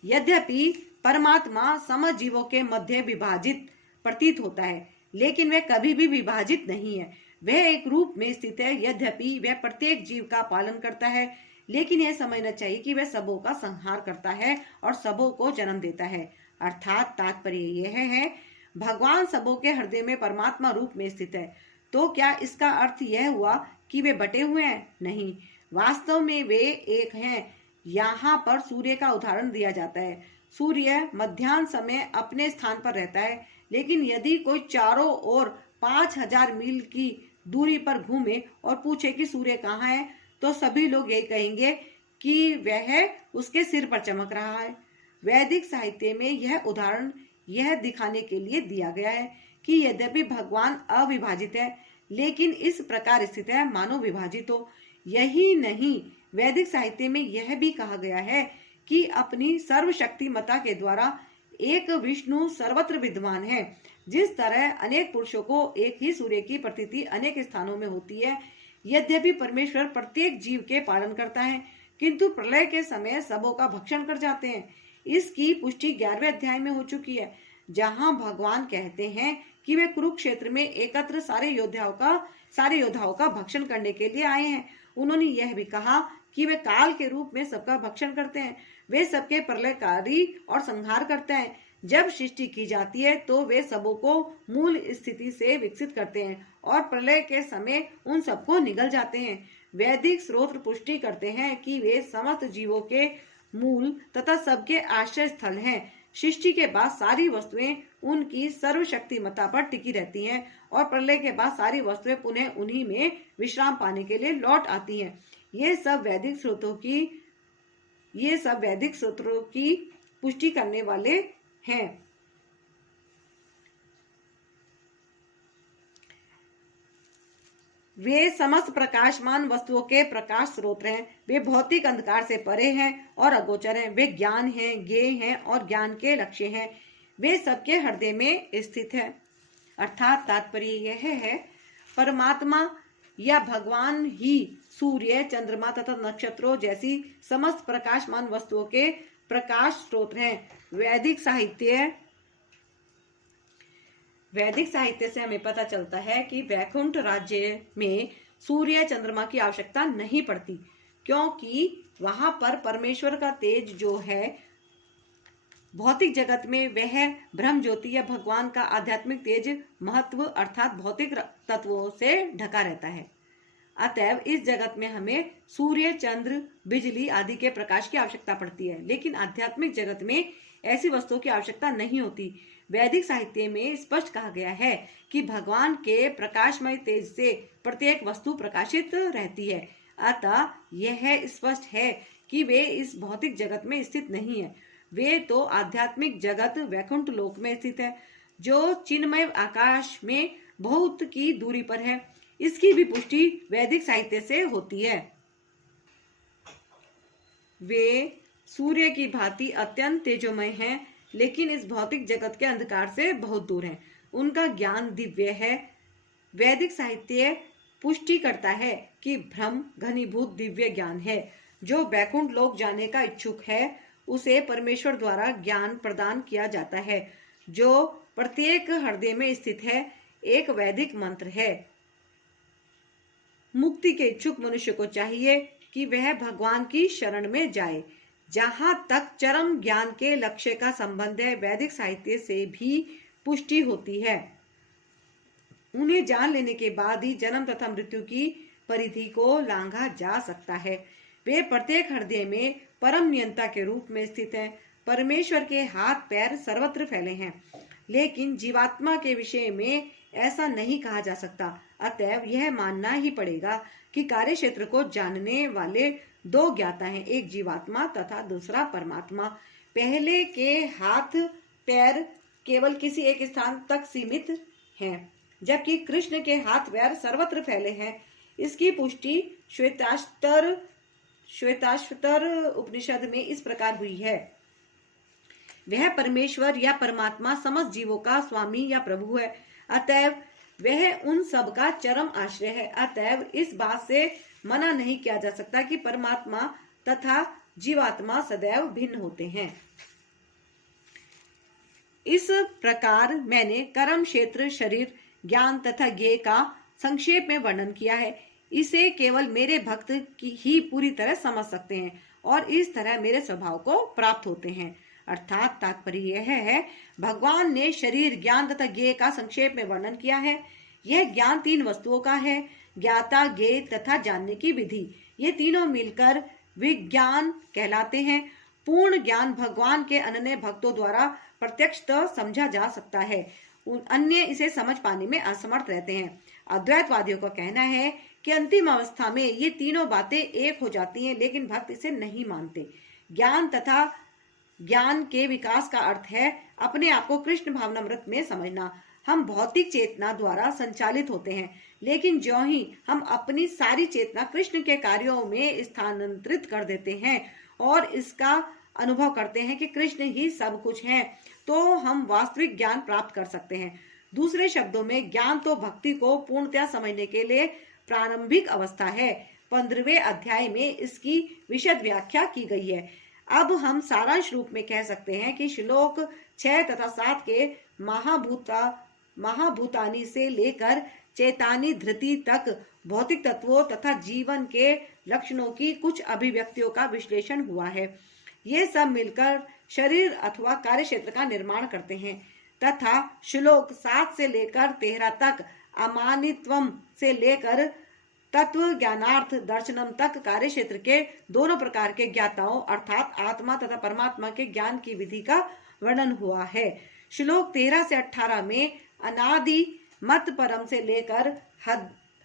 यद्यपि परमात्मा समस्त जीवों के मध्य विभाजित प्रतीत होता है, लेकिन वह कभी भी विभाजित नहीं है। वह एक रूप में स्थित है। यद्यपि वह प्रत्येक जीव का पालन करता है, लेकिन यह समझना चाहिए कि वह सबों का संहार करता है और सबों को जन्म देता है। अर्थात तात्पर्य यह है, भगवान सबों के हृदय में परमात्मा रूप में स्थित है। तो क्या इसका अर्थ यह हुआ कि वे बटे हुए हैं? नहीं, वास्तव में वे एक हैं। यहाँ पर सूर्य का उदाहरण दिया जाता है। सूर्य मध्याह्न समय अपने स्थान पर रहता है, लेकिन यदि कोई चारों ओर 5000 मील की दूरी पर घूमे और पूछे कि सूर्य कहाँ है, तो सभी लोग यही कहेंगे कि वह उसके सिर पर चमक रहा है। वैदिक साहित्य में यह उदाहरण यह दिखाने के लिए दिया गया है कि यद्यपि भगवान अविभाजित है, लेकिन इस प्रकार स्थित है मानो विभाजित हो। यही नहीं, वैदिक साहित्य में यह भी कहा गया है कि अपनी सर्वशक्तिमता के द्वारा एक विष्णु सर्वत्र विद्यमान है। जिस तरह अनेक पुरुषों को एक ही सूर्य की प्रतीति अनेक स्थानों में होती है, यद्यपि परमेश्वर प्रत्येक जीव के पालन करता है, किंतु प्रलय के समय सबों का भक्षण कर जाते हैं। इसकी पुष्टि 11वें अध्याय में हो चुकी है, जहां भगवान कहते हैं कि वे कुरुक्षेत्र में एकत्र सारे योद्धाओं का भक्षण करने के लिए आए हैं। उन्होंने यह भी कहा कि वे काल के रूप में सबका भक्षण करते हैं। वे सबके प्रलयकारी और संहार करते हैं। जब सृष्टि की जाती है तो वे सबों को मूल स्थिति से विकसित करते हैं और प्रलय के समय उन सबको निगल जाते हैं। वैदिक स्रोत पुष्टि करते हैं कि वे समस्त जीवों के मूल तथा सबके आश्रय स्थल हैं। सृष्टि के बाद सारी वस्तुएं उनकी सर्वशक्तिमता पर टिकी रहती हैं और प्रलय के बाद सारी वस्तुएं पुनः उन्हीं में विश्राम पाने के लिए लौट आती हैं। ये सब वैदिक स्रोतों की पुष्टि करने वाले हैं। वे समस्त प्रकाशमान वस्तुओं के प्रकाश स्रोत हैं। वे भौतिक अंधकार से परे हैं और अगोचर हैं। वे ज्ञान हैं, ज्ञेय हैं और ज्ञान के लक्ष्य हैं। वे सबके हृदय में स्थित है। अर्थात तात्पर्य यह है, परमात्मा या भगवान ही सूर्य, चंद्रमा तथा नक्षत्रों जैसी समस्त प्रकाशमान वस्तुओं के प्रकाश स्रोत हैं। वैदिक साहित्य से हमें पता चलता है कि वैकुंठ राज्य में सूर्य, चंद्रमा की आवश्यकता नहीं पड़ती, क्योंकि वहां पर परमेश्वर का तेज जो है भौतिक जगत में वह ब्रह्म ज्योति या भगवान का आध्यात्मिक तेज महत्व अर्थात भौतिक तत्वों से ढका रहता है। अतएव इस जगत में हमें सूर्य, चंद्र, बिजली आदि के प्रकाश की आवश्यकता पड़ती है, लेकिन आध्यात्मिक जगत में ऐसी वस्तुओं की आवश्यकता नहीं होती। वैदिक साहित्य में स्पष्ट कहा गया है कि भगवान के प्रकाशमय तेज से प्रत्येक वस्तु प्रकाशित रहती है। अतः यह स्पष्ट है कि वे इस भौतिक जगत में स्थित नहीं है। वे तो आध्यात्मिक जगत वैकुंठ लोक में स्थित है, जो चिन्मय आकाश में बहुत की दूरी पर है। इसकी भी पुष्टि वैदिक साहित्य से होती है। वे सूर्य की भांति अत्यंत तेजोमय हैं, लेकिन इस भौतिक जगत के अंधकार से बहुत दूर हैं। उनका ज्ञान दिव्य है। वैदिक साहित्य पुष्टि करता है कि ब्रह्म घनीभूत दिव्य ज्ञान है। जो वैकुंठ लोक जाने का इच्छुक है, उसे परमेश्वर द्वारा ज्ञान प्रदान किया जाता है, जो प्रत्येक हृदय में स्थित है। एक वैदिक मंत्र है। मुक्ति के इच्छुक मनुष्य को चाहिए कि वह भगवान की शरण में जाए। जहां तक चरम ज्ञान के लक्ष्य का संबंध है, वैदिक साहित्य से भी पुष्टि होती है। उन्हें जान लेने के बाद ही जन्म तथा मृत्यु की परिधि को लांघा जा सकता है। वे प्रत्येक हृदय में परम नियंता के रूप में स्थित हैं। परमेश्वर के हाथ पैर सर्वत्र फैले हैं, लेकिन जीवात्मा के विषय में ऐसा नहीं कहा जा सकता। अतएव यह मानना ही पड़ेगा कि कार्य क्षेत्र को जानने वाले दो ज्ञाता हैं, एक जीवात्मा तथा दूसरा परमात्मा। पहले के हाथ पैर केवल किसी एक स्थान तक सीमित हैं, जबकि कृष्ण के हाथ पैर सर्वत्र फैले हैं। इसकी पुष्टि श्वेताश्वतर उपनिषद में इस प्रकार हुई है। वह परमेश्वर या परमात्मा समस्त जीवों का स्वामी या प्रभु है, अतएव वह उन सब का चरम आश्रय है। अतएव इस बात से मना नहीं किया जा सकता कि परमात्मा तथा जीवात्मा सदैव भिन्न होते हैं। इस प्रकार मैंने कर्म, क्षेत्र, शरीर, ज्ञान तथा ज्ञेय का संक्षेप में वर्णन किया है। इसे केवल मेरे भक्त ही पूरी तरह समझ सकते हैं और इस तरह मेरे स्वभाव को प्राप्त होते हैं। अर्थात तात्पर्य यह है, भगवान ने शरीर, ज्ञान तथा ज्ञेय का संक्षेप में वर्णन किया है। यह ज्ञान तीन वस्तुओं का है, ज्ञाता, ज्ञेय तथा जानने की विधि। ये तीनों मिलकर विज्ञान कहलाते हैं। पूर्ण ज्ञान भगवान के अनन्य भक्तों द्वारा प्रत्यक्षतः समझा जा सकता है। अन्य इसे समझ पाने में असमर्थ रहते हैं। अद्वैतवादियों का कहना है कि अंतिम अवस्था में ये तीनों बातें एक हो जाती हैं, लेकिन भक्त इसे नहीं मानते। ज्ञान तथा ज्ञान के विकास का अर्थ है अपने आप को कृष्ण भावनामृत में समझना। हम भौतिक चेतना द्वारा संचालित होते हैं, लेकिन ज्यों ही हम अपनी सारी चेतना कृष्ण के कार्यों में स्थानांतरित कर देते हैं और इसका अनुभव करते हैं कि कृष्ण ही सब कुछ है, तो हम वास्तविक ज्ञान प्राप्त कर सकते हैं। दूसरे शब्दों में, ज्ञान तो भक्ति को पूर्णतया समझने के लिए प्रारंभिक अवस्था है। 15वें अध्याय में इसकी विशद व्याख्या की गई है। अब हम सारांश रूप में कह सकते हैं कि श्लोक 6 तथा 7 के महाभूतानी से लेकर चेतानी धृति तक भौतिक तत्वों तथा जीवन के लक्षणों की कुछ अभिव्यक्तियों का विश्लेषण हुआ है। ये सब मिलकर शरीर अथवा कार्य क्षेत्र का निर्माण करते हैं तथा श्लोक 7 से लेकर 13 तक अमानित्वम से लेकर तत्व ज्ञानार्थ दर्शनम तक कार्य क्षेत्र के दोनों प्रकार के ज्ञाताओं अर्थात आत्मा तथा परमात्मा के ज्ञान की विधि का वर्णन हुआ है। श्लोक 13 से 18 में अनादि मत परम से लेकर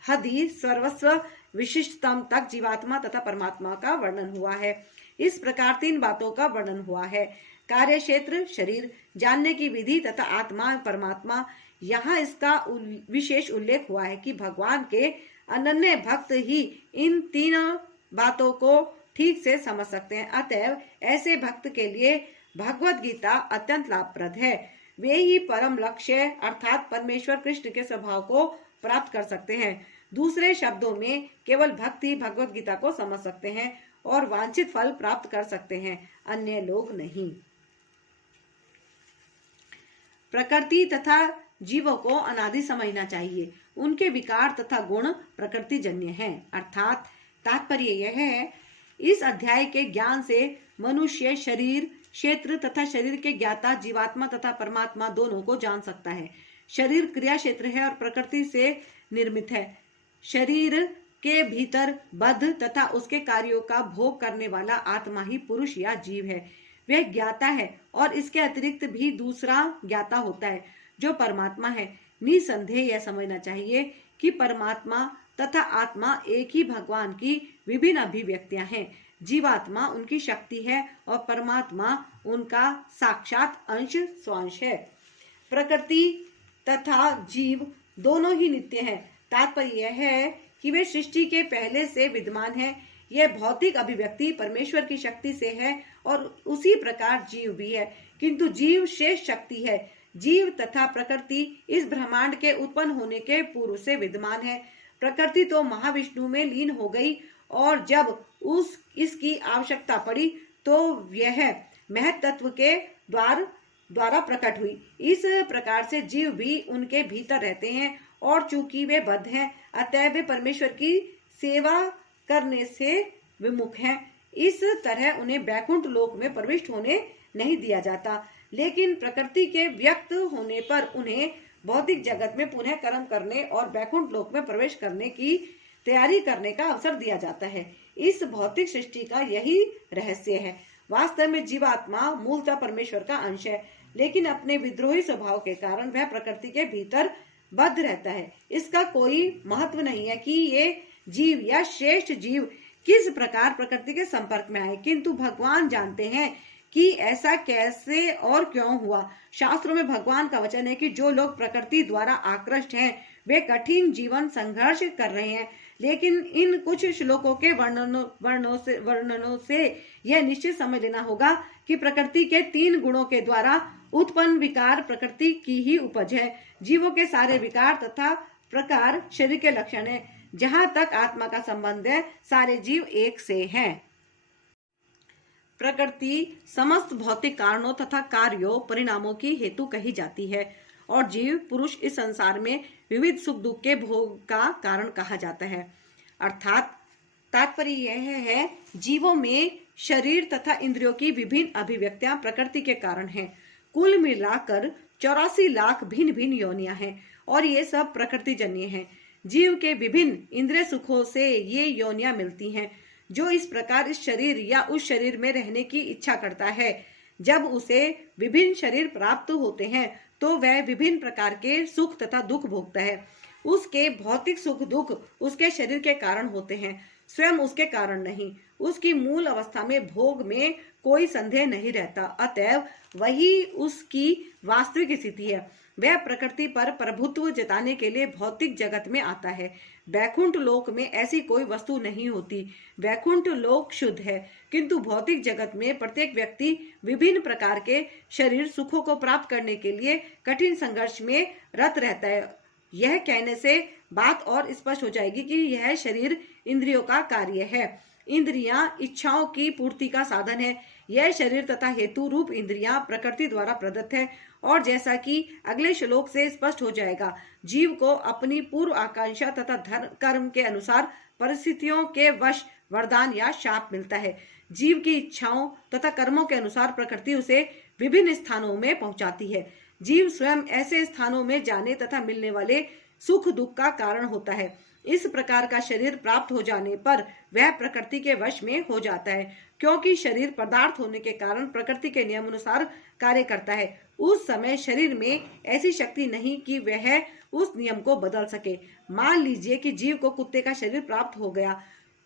हदि सर्वस्व विशिष्टतम तक जीवात्मा तथा परमात्मा का वर्णन हुआ है। इस प्रकार तीन बातों का वर्णन हुआ है, कार्य क्षेत्र, शरीर, जानने की विधि तथा आत्मा परमात्मा। यहाँ इसका विशेष उल्लेख हुआ है कि भगवान के अनन्य भक्त ही इन तीनों बातों को ठीक से समझ सकते हैं। अतएव ऐसे भक्त के लिए भगवत गीता अत्यंत लाभप्रद है। वे ही परम लक्ष्य अर्थात परमेश्वर कृष्ण के स्वभाव को प्राप्त कर सकते हैं। दूसरे शब्दों में, केवल भक्त ही भगवत गीता को समझ सकते हैं और वांछित फल प्राप्त कर सकते हैं, अन्य लोग नहीं। प्रकृति तथा जीवों को अनादि समझना चाहिए। उनके विकार तथा गुण प्रकृति जन्य हैं। अर्थात तात्पर्य यह है, इस अध्याय के ज्ञान से मनुष्य शरीर, क्षेत्र तथा शरीर के ज्ञाता जीवात्मा तथा परमात्मा दोनों को जान सकता है। शरीर क्रिया क्षेत्र है और प्रकृति से निर्मित है। शरीर के भीतर बद्ध तथा उसके कार्यों का भोग करने वाला आत्मा ही पुरुष या जीव है। वह ज्ञाता है और इसके अतिरिक्त भी दूसरा ज्ञाता होता है जो परमात्मा है। निसंदेह यह समझना चाहिए कि परमात्मा तथा आत्मा एक ही भगवान की विभिन्न अभिव्यक्तियां हैं। जीवात्मा उनकी शक्ति है और परमात्मा उनका साक्षात अंश स्वांश है। प्रकृति तथा जीव दोनों ही नित्य हैं। तात्पर्य यह है कि वे सृष्टि के पहले से विद्यमान है। यह भौतिक अभिव्यक्ति परमेश्वर की शक्ति से है और उसी प्रकार जीव भी है, किंतु जीव शेष शक्ति है। जीव तथा प्रकृति इस ब्रह्मांड के उत्पन्न होने के पूर्व से विद्यमान है। प्रकृति तो महाविष्णु में लीन हो गई और जब इसकी आवश्यकता पड़ी तो यह महत तत्व के द्वारा प्रकट हुई। इस प्रकार से जीव भी उनके भीतर रहते हैं और चूंकि वे बद्ध हैं, अतः वे परमेश्वर की सेवा करने से विमुख हैं। इस तरह उन्हें वैकुंठ लोक में प्रविष्ट होने नहीं दिया जाता, लेकिन प्रकृति के व्यक्त होने पर उन्हें भौतिक जगत में पुनः कर्म करने और वैकुंठ लोक में प्रवेश करने की तैयारी करने का अवसर दिया जाता है। इस भौतिक सृष्टि का यही रहस्य है। वास्तव में जीवात्मा मूलतः परमेश्वर का अंश है, लेकिन अपने विद्रोही स्वभाव के कारण वह प्रकृति के भीतर बद्ध रहता है। इसका कोई महत्व नहीं है कि ये जीव या श्रेष्ठ जीव किस प्रकार प्रकृति के संपर्क में आए, किंतु भगवान जानते हैं कि ऐसा कैसे और क्यों हुआ। शास्त्रों में भगवान का वचन है कि जो लोग प्रकृति द्वारा आकृष्ट हैं वे कठिन जीवन संघर्ष कर रहे हैं। लेकिन इन कुछ श्लोकों के वर्णनों से यह निश्चित समझ लेना होगा कि प्रकृति के 3 गुणों के द्वारा उत्पन्न विकार प्रकृति की ही उपज है। जीवों के सारे विकार तथा प्रकार शरीर के लक्षण है। जहाँ तक आत्मा का संबंध है, सारे जीव एक से हैं। प्रकृति समस्त भौतिक कारणों तथा कार्यों परिणामों की हेतु कही जाती है और जीव पुरुष इस संसार में विविध सुख दुख के भोग का कारण कहा जाता है। अर्थात तात्पर्य यह है, जीवों में शरीर तथा इंद्रियों की विभिन्न अभिव्यक्तियां प्रकृति के कारण हैं। कुल मिलाकर 84 लाख भिन्न भिन्न योनियां हैं और ये सब प्रकृति जन्य हैं। जीव के विभिन्न इंद्रिय सुखों से ये योनियां मिलती हैं। जो इस प्रकार इस शरीर या उस शरीर में रहने की इच्छा करता है, जब उसे विभिन्न शरीर प्राप्त होते हैं तो वह विभिन्न प्रकार के सुख तथा दुख भोगता है। उसके भौतिक सुख दुख उसके शरीर के कारण होते हैं, स्वयं उसके कारण नहीं। उसकी मूल अवस्था में भोग में कोई संदेह नहीं रहता, अतएव वही उसकी वास्तविक स्थिति है। वह प्रकृति पर प्रभुत्व जताने के लिए भौतिक जगत में आता है। वैकुंठ लोक में ऐसी कोई वस्तु नहीं होती। वैकुंठ लोक शुद्ध है, किंतु भौतिक जगत में प्रत्येक व्यक्ति विभिन्न प्रकार के शरीर सुखों को प्राप्त करने के लिए कठिन संघर्ष में रत रहता है। यह कहने से बात और स्पष्ट हो जाएगी कि यह शरीर इंद्रियों का कार्य है। इंद्रियां इच्छाओं की पूर्ति का साधन है। यह शरीर तथा हेतु रूप इंद्रियां प्रकृति द्वारा प्रदत्त है और जैसा कि अगले श्लोक से स्पष्ट हो जाएगा, जीव को अपनी पूर्व आकांक्षा तथा धर्म कर्म के अनुसार परिस्थितियों के वश वरदान या शाप मिलता है। जीव की इच्छाओं तथा कर्मों के अनुसार प्रकृति उसे विभिन्न स्थानों में पहुंचाती है। जीव स्वयं ऐसे स्थानों में जाने तथा मिलने वाले सुख दुख का कारण होता है। इस प्रकार का शरीर प्राप्त हो जाने पर वह प्रकृति के वश में हो जाता है, क्योंकि शरीर पदार्थ होने के कारण प्रकृति के नियम अनुसार कार्य करता है। उस समय शरीर में ऐसी शक्ति नहीं कि वह उस नियम को बदल सके। मान लीजिए कि जीव को कुत्ते का शरीर प्राप्त हो गया।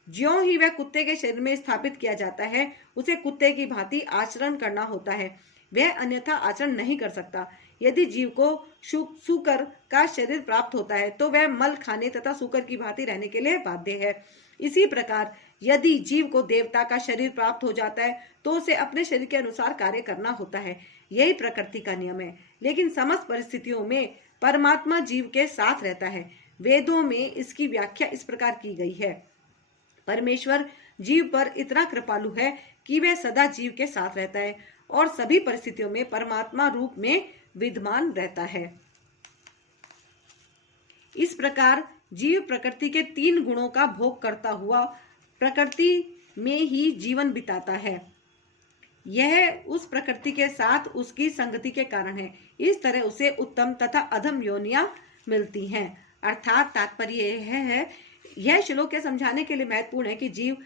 ज्यों ही वह कुत्ते के शरीर में स्थापित किया जाता है, उसे कुत्ते की भांति आचरण करना होता है। वह अन्यथा आचरण नहीं कर सकता। यदि जीव को सूकर का शरीर प्राप्त होता है तो वह मल खाने तथा सूकर की भांति रहने के लिए बाध्य है। इसी प्रकार यदि जीव को देवता का शरीर प्राप्त हो जाता है तो उसे अपने शरीर के अनुसार कार्य करना होता है। यही प्रकृति का नियम है। लेकिन समस्त परिस्थितियों में परमात्मा जीव के साथ रहता है। वेदों में इसकी व्याख्या इस प्रकार की गई है, परमेश्वर जीव पर इतना कृपालु है कि वह सदा जीव के साथ रहता है और सभी परिस्थितियों में परमात्मा रूप में विद्यमान रहता है। इस प्रकार जीव प्रकृति के 3 गुणों का भोग करता हुआ प्रकृति में ही जीवन बिताता है। यह उस प्रकृति के साथ उसकी संगति के कारण है। इस तरह उसे उत्तम तथा अधम योनियां मिलती हैं। अर्थात तात्पर्य यह श्लोक के समझाने के लिए महत्वपूर्ण है कि जीव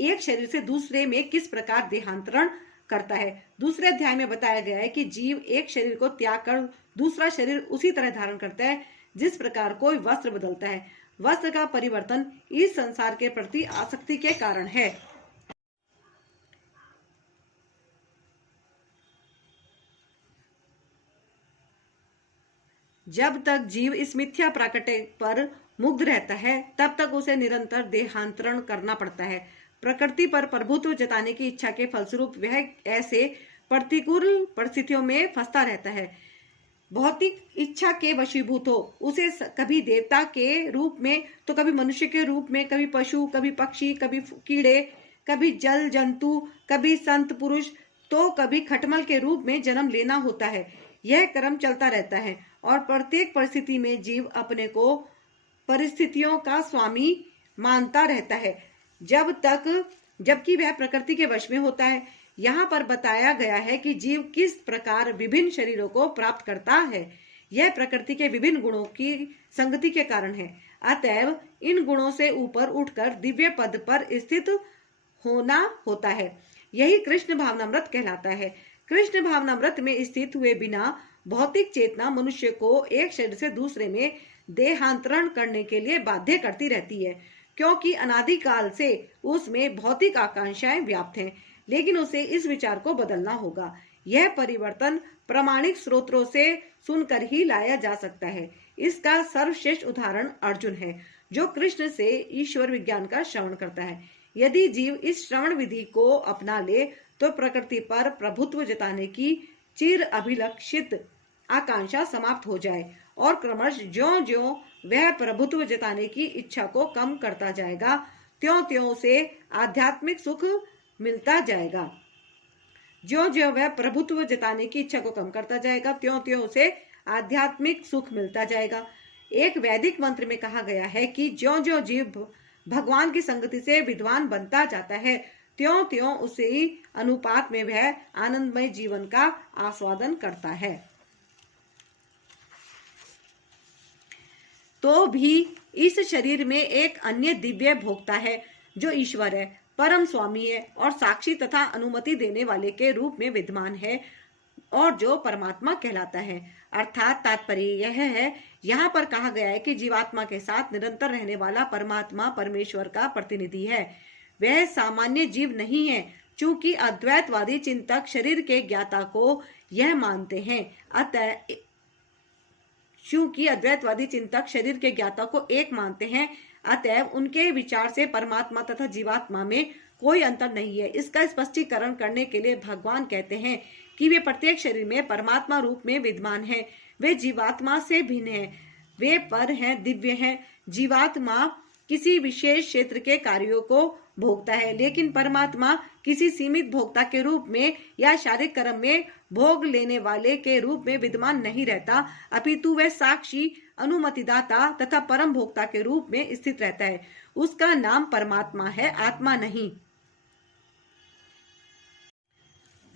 एक शरीर से दूसरे में किस प्रकार देहांतरण करता है। दूसरे अध्याय में बताया गया है कि जीव एक शरीर को त्याग कर दूसरा शरीर उसी तरह धारण करता है जिस प्रकार कोई वस्त्र बदलता है। वस्त्र का परिवर्तन इस संसार के प्रति आसक्ति के कारण है। जब तक जीव इस मिथ्या प्राकट्य पर मुग्ध रहता है तब तक उसे निरंतर देहांतरण करना पड़ता है। प्रकृति पर प्रभुत्व जताने की इच्छा के फलस्वरूप वह ऐसे प्रतिकूल परिस्थितियों में फंसता रहता है। भौतिक इच्छा के वशीभूत हो उसे कभी देवता के रूप में तो कभी मनुष्य के रूप में, कभी पशु, कभी पक्षी, कभी कीड़े, कभी जल जंतु, कभी संत पुरुष तो कभी खटमल के रूप में जन्म लेना होता है। यह क्रम चलता रहता है और प्रत्येक परिस्थिति में जीव अपने को परिस्थितियों का स्वामी मानता रहता है जबकि वह प्रकृति के वश में होता है। यहाँ पर बताया गया है कि जीव किस प्रकार विभिन्न शरीरों को प्राप्त करता है। यह प्रकृति के विभिन्न गुणों की संगति के कारण है। अतएव इन गुणों से ऊपर उठकर दिव्य पद पर स्थित होना होता है। यही कृष्ण भावनामृत कहलाता है। कृष्ण भावनामृत में स्थित हुए बिना भौतिक चेतना मनुष्य को एक शरीर से दूसरे में देहांतरण करने के लिए बाध्य करती रहती है, क्योंकि अनादिकाल से उसमें भौतिक आकांक्षाएं व्याप्त हैं। लेकिन उसे इस विचार को बदलना होगा। यह परिवर्तन प्रामाणिक स्रोतों से सुनकर ही लाया जा सकता है। इसका सर्वश्रेष्ठ उदाहरण अर्जुन है, जो कृष्ण से ईश्वर विज्ञान का श्रवण करता है। यदि जीव इस श्रवण विधि को अपना ले तो प्रकृति पर प्रभुत्व जताने की चिर अभिलषित आकांक्षा समाप्त हो जाए और क्रमश ज्यों-ज्यों वह प्रभुत्व जताने की इच्छा को कम करता जाएगा त्यों-त्यों उसे आध्यात्मिक सुख मिलता जाएगा। ज्यों-ज्यों वह प्रभुत्व जताने की इच्छा को कम करता जाएगा त्यों-त्यों उसे आध्यात्मिक सुख मिलता जाएगा। एक वैदिक मंत्र में कहा गया है कि ज्यों-ज्यों जीव भगवान की संगति से विद्वान बनता जाता है त्यों-त्यों उसी अनुपात में वह आनंदमय जीवन का आस्वादन करता है। तो भी इस शरीर में एक अन्य दिव्य भोक्ता है जो ईश्वर है, परम स्वामी है और साक्षी तथा अनुमति देने वाले के रूप में विद्यमान है और जो परमात्मा कहलाता है। अर्थात तात्पर्य यह है, यहाँ पर कहा गया है कि जीवात्मा के साथ निरंतर रहने वाला परमात्मा परमेश्वर का प्रतिनिधि है। वह सामान्य जीव नहीं है। चूंकि अद्वैतवादी चिंतक शरीर के ज्ञाता को यह मानते हैं, चूंकि अद्वैतवादी चिंतक शरीर के ज्ञाता को एक मानते हैं, अतएव उनके विचार से परमात्मा तथा जीवात्मा में कोई अंतर नहीं है। इसका स्पष्टीकरण करने के लिए भगवान कहते हैं कि वे प्रत्येक शरीर में परमात्मा रूप में विद्यमान हैं। वे जीवात्मा से भिन्न हैं, वे पर हैं, दिव्य हैं। जीवात्मा किसी विशेष क्षेत्र के कार्यों को भोगता है, लेकिन परमात्मा किसी सीमित भोक्ता के रूप में या शारीरिक कर्म में भोग लेने वाले के रूप में विद्यमान नहीं रहता, अपितु वह साक्षी, अनुमतिदाता तथा परम भोक्ता के रूप में स्थित रहता है। उसका नाम परमात्मा है, आत्मा नहीं।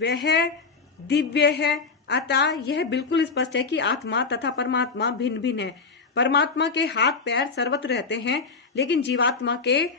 वह दिव्य है। अतः यह बिल्कुल स्पष्ट है कि आत्मा तथा परमात्मा भिन्न भिन्न है। परमात्मा के हाथ पैर सर्वत्र रहते हैं, लेकिन जीवात्मा के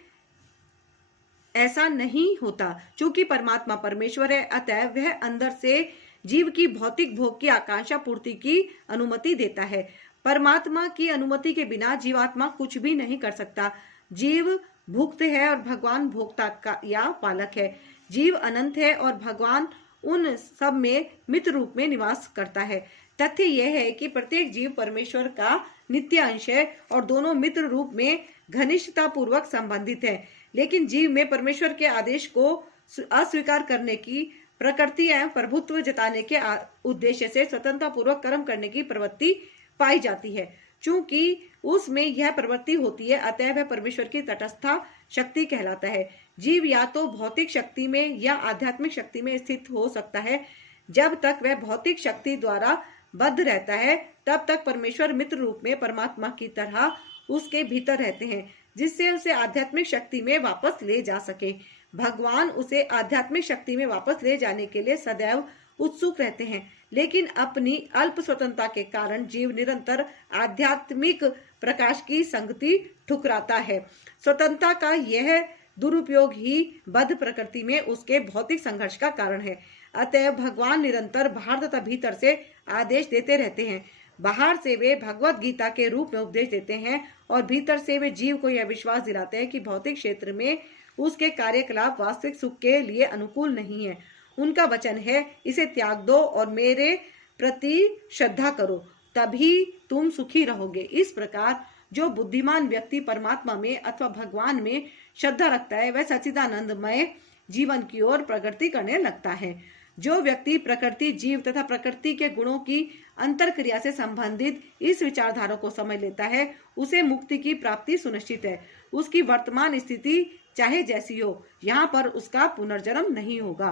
ऐसा नहीं होता। चूंकि परमात्मा परमेश्वर है, अतः वह अंदर से जीव की भौतिक भोग की आकांक्षा पूर्ति की अनुमति देता है। परमात्मा की अनुमति के बिना जीवात्मा कुछ भी नहीं कर सकता। जीव भुक्त है और भगवान भोक्ता का या पालक है। जीव अनंत है और भगवान उन सब में मित्र रूप में निवास करता है। तथ्य यह है कि प्रत्येक जीव परमेश्वर का नित्य अंश है और दोनों मित्र रूप में घनिष्ठता पूर्वक संबंधित है। लेकिन जीव में परमेश्वर के आदेश को अस्वीकार करने की प्रकृति एवं प्रभुत्व जताने के उद्देश्य से स्वतंत्रता पूर्वक कर्म करने की प्रवृत्ति पाई जाती है। चूंकि उसमें यह प्रवृत्ति होती है, अतः वह परमेश्वर की तटस्था शक्ति कहलाता है। जीव या तो भौतिक शक्ति में या आध्यात्मिक शक्ति में स्थित हो सकता है। जब तक वह भौतिक शक्ति द्वारा बद्ध रहता है, तब तक परमेश्वर मित्र रूप में परमात्मा की तरह उसके भीतर रहते हैं, जिससे उसे आध्यात्मिक शक्ति में वापस ले जा सके। भगवान उसे आध्यात्मिक शक्ति में वापस ले जाने के लिए सदैव उत्सुक रहते हैं, लेकिन अपनी अल्प स्वतंत्रता के कारण जीव निरंतर आध्यात्मिक प्रकाश की संगति ठुकराता है। स्वतंत्रता का यह दुरुपयोग ही बद्ध प्रकृति में उसके भौतिक संघर्ष का कारण है। अतएव भगवान निरंतर बाहर तथा भीतर से आदेश देते रहते हैं। बाहर से वे भगवत गीता के रूप में उपदेश देते हैं और भीतर से वे जीव को यह विश्वास दिलाते हैं कि भौतिक क्षेत्र में उसके कार्यकलाप वास्तविक सुख के लिए अनुकूल नहीं है। उनका वचन है, इसे त्याग दो और मेरे प्रति श्रद्धा करो, तभी तुम सुखी रहोगे। इस प्रकार जो बुद्धिमान व्यक्ति परमात्मा में अथवा भगवान में श्रद्धा रखता है वह सच्चिदानंदमय जीवन की ओर प्रगति करने लगता है। जो व्यक्ति प्रकृति, जीव तथा प्रकृति के गुणों की अंतरक्रिया से संबंधित इस विचारधारा को समझ लेता है, उसे मुक्ति की प्राप्ति सुनिश्चित है। उसकी वर्तमान स्थिति चाहे जैसी हो, यहाँ पर उसका पुनर्जन्म नहीं होगा।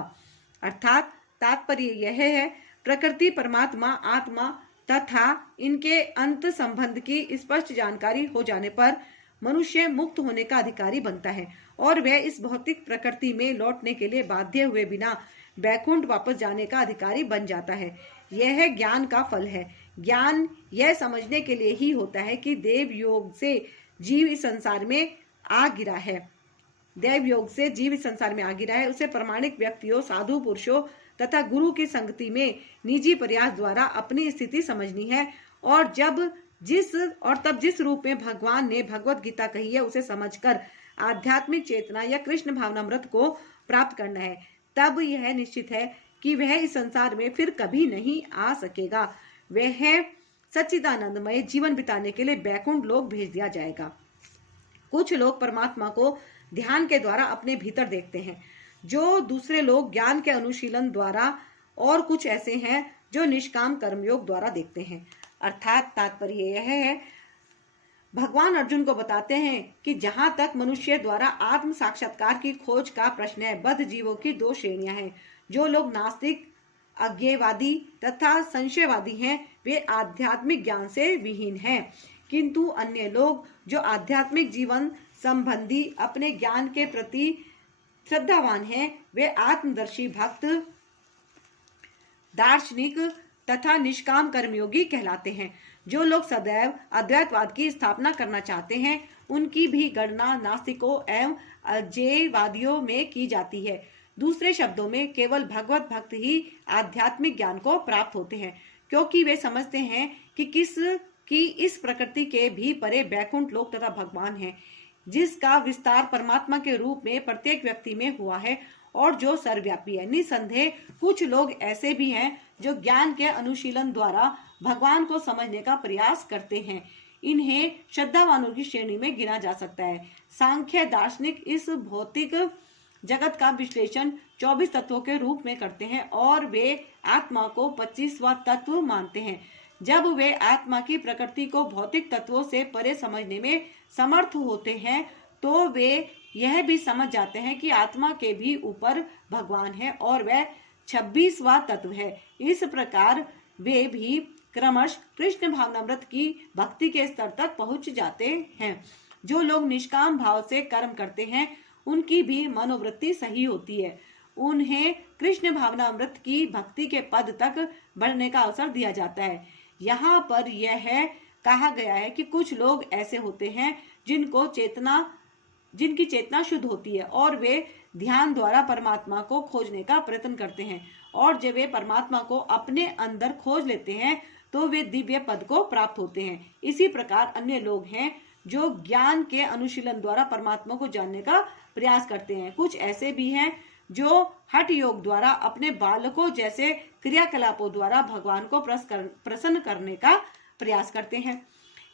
अर्थात तात्पर्य यह है, प्रकृति, परमात्मा, आत्मा तथा इनके अंत संबंध की स्पष्ट जानकारी हो जाने पर मनुष्य मुक्त होने का अधिकारी बनता है और वह इस भौतिक प्रकृति में लौटने के लिए बाध्य हुए बिना वैकुंठ वापस जाने का अधिकारी बन जाता है। यह ज्ञान का फल है। ज्ञान यह समझने के लिए ही होता है कि देव योग से जीव इस संसार में आ गिरा है। देव योग से जीव इस संसार में आ गिरा है। उसे प्रामाणिक व्यक्तियों, साधु पुरुषों तथा गुरु की संगति में निजी प्रयास द्वारा अपनी स्थिति समझनी है और तब जिस रूप में भगवान ने भगवत गीता कही है उसे समझकर आध्यात्मिक चेतना या कृष्ण भावनामृत को प्राप्त करना है। तब यह निश्चित है कि वह इस संसार में फिर कभी नहीं आ सकेगा। वह सच्चिदानंदमय जीवन बिताने के लिए बैकुंठ लोक भेज दिया जाएगा। कुछ लोग परमात्मा को ध्यान के द्वारा अपने भीतर देखते हैं, जो दूसरे लोग ज्ञान के अनुशीलन द्वारा, और कुछ ऐसे हैं जो निष्काम कर्मयोग द्वारा देखते हैं। अर्थात तात्पर्य यह है, भगवान अर्जुन को बताते हैं कि जहां तक मनुष्य द्वारा आत्म साक्षात्कार की खोज का प्रश्न है, बद्ध जीवों की दो श्रेणियां हैं। जो लोग नास्तिक, अज्ञेयवादी तथा संशयवादी हैं, वे आध्यात्मिक ज्ञान से विहीन हैं, किंतु अन्य लोग जो आध्यात्मिक जीवन संबंधी अपने ज्ञान के प्रति श्रद्धावान हैं, वे आत्मदर्शी, भक्त, दार्शनिक तथा निष्काम कर्मयोगी कहलाते हैं। जो लोग सदैव अद्वैतवाद की स्थापना करना चाहते हैं, उनकी भी गणना नास्तिकों एवं अज्ञेयवादियों में की जाती है। दूसरे शब्दों में केवल भगवत भक्त ही आध्यात्मिक ज्ञान को प्राप्त होते हैं, क्योंकि वे समझते हैं कि इस प्रकृति के भी परे बैकुंठ लोक तथा भगवान है, जिसका विस्तार परमात्मा के रूप में प्रत्येक व्यक्ति में हुआ है और जो सर्वव्यापी है। निसंदेह कुछ लोग ऐसे भी हैं जो ज्ञान के अनुशीलन द्वारा भगवान को समझने का प्रयास करते हैं। इन्हें श्रद्धावानों की श्रेणी में गिना जा सकता है। सांख्य दार्शनिक इस भौतिक जगत का विश्लेषण 24 तत्वों के रूप में करते हैं और वे आत्मा को 25वां तत्व मानते हैं। जब वे आत्मा की प्रकृति को भौतिक तत्वों से परे समझने में समर्थ होते हैं, तो वे यह भी समझ जाते हैं कि आत्मा के भी ऊपर भगवान है और वह 26वां तत्व है। इस प्रकार वे भी क्रमश कृष्ण भावनामृत की भक्ति के स्तर तक पहुंच जाते हैं। जो लोग निष्काम भाव से कर्म करते हैं, उनकी भी मनोवृत्ति सही होती है। उन्हें कृष्ण भावनामृत की भक्ति के पद तक बढ़ने का अवसर दिया जाता है। यहाँ पर यह कहा गया है कि कुछ लोग ऐसे होते हैं जिनकी चेतना शुद्ध होती है और वे ध्यान द्वारा परमात्मा को खोजने का प्रयत्न करते हैं, और जब वे परमात्मा को अपने अंदर खोज लेते हैं तो वे दिव्य पद को प्राप्त होते हैं। इसी प्रकार अन्य लोग हैं जो ज्ञान के अनुशीलन द्वारा परमात्मा को जानने का प्रयास करते हैं। कुछ ऐसे भी हैं जो हठ योग द्वारा अपने बालकों जैसे क्रियाकलापों द्वारा भगवान को प्रसन्न करने का प्रयास करते हैं।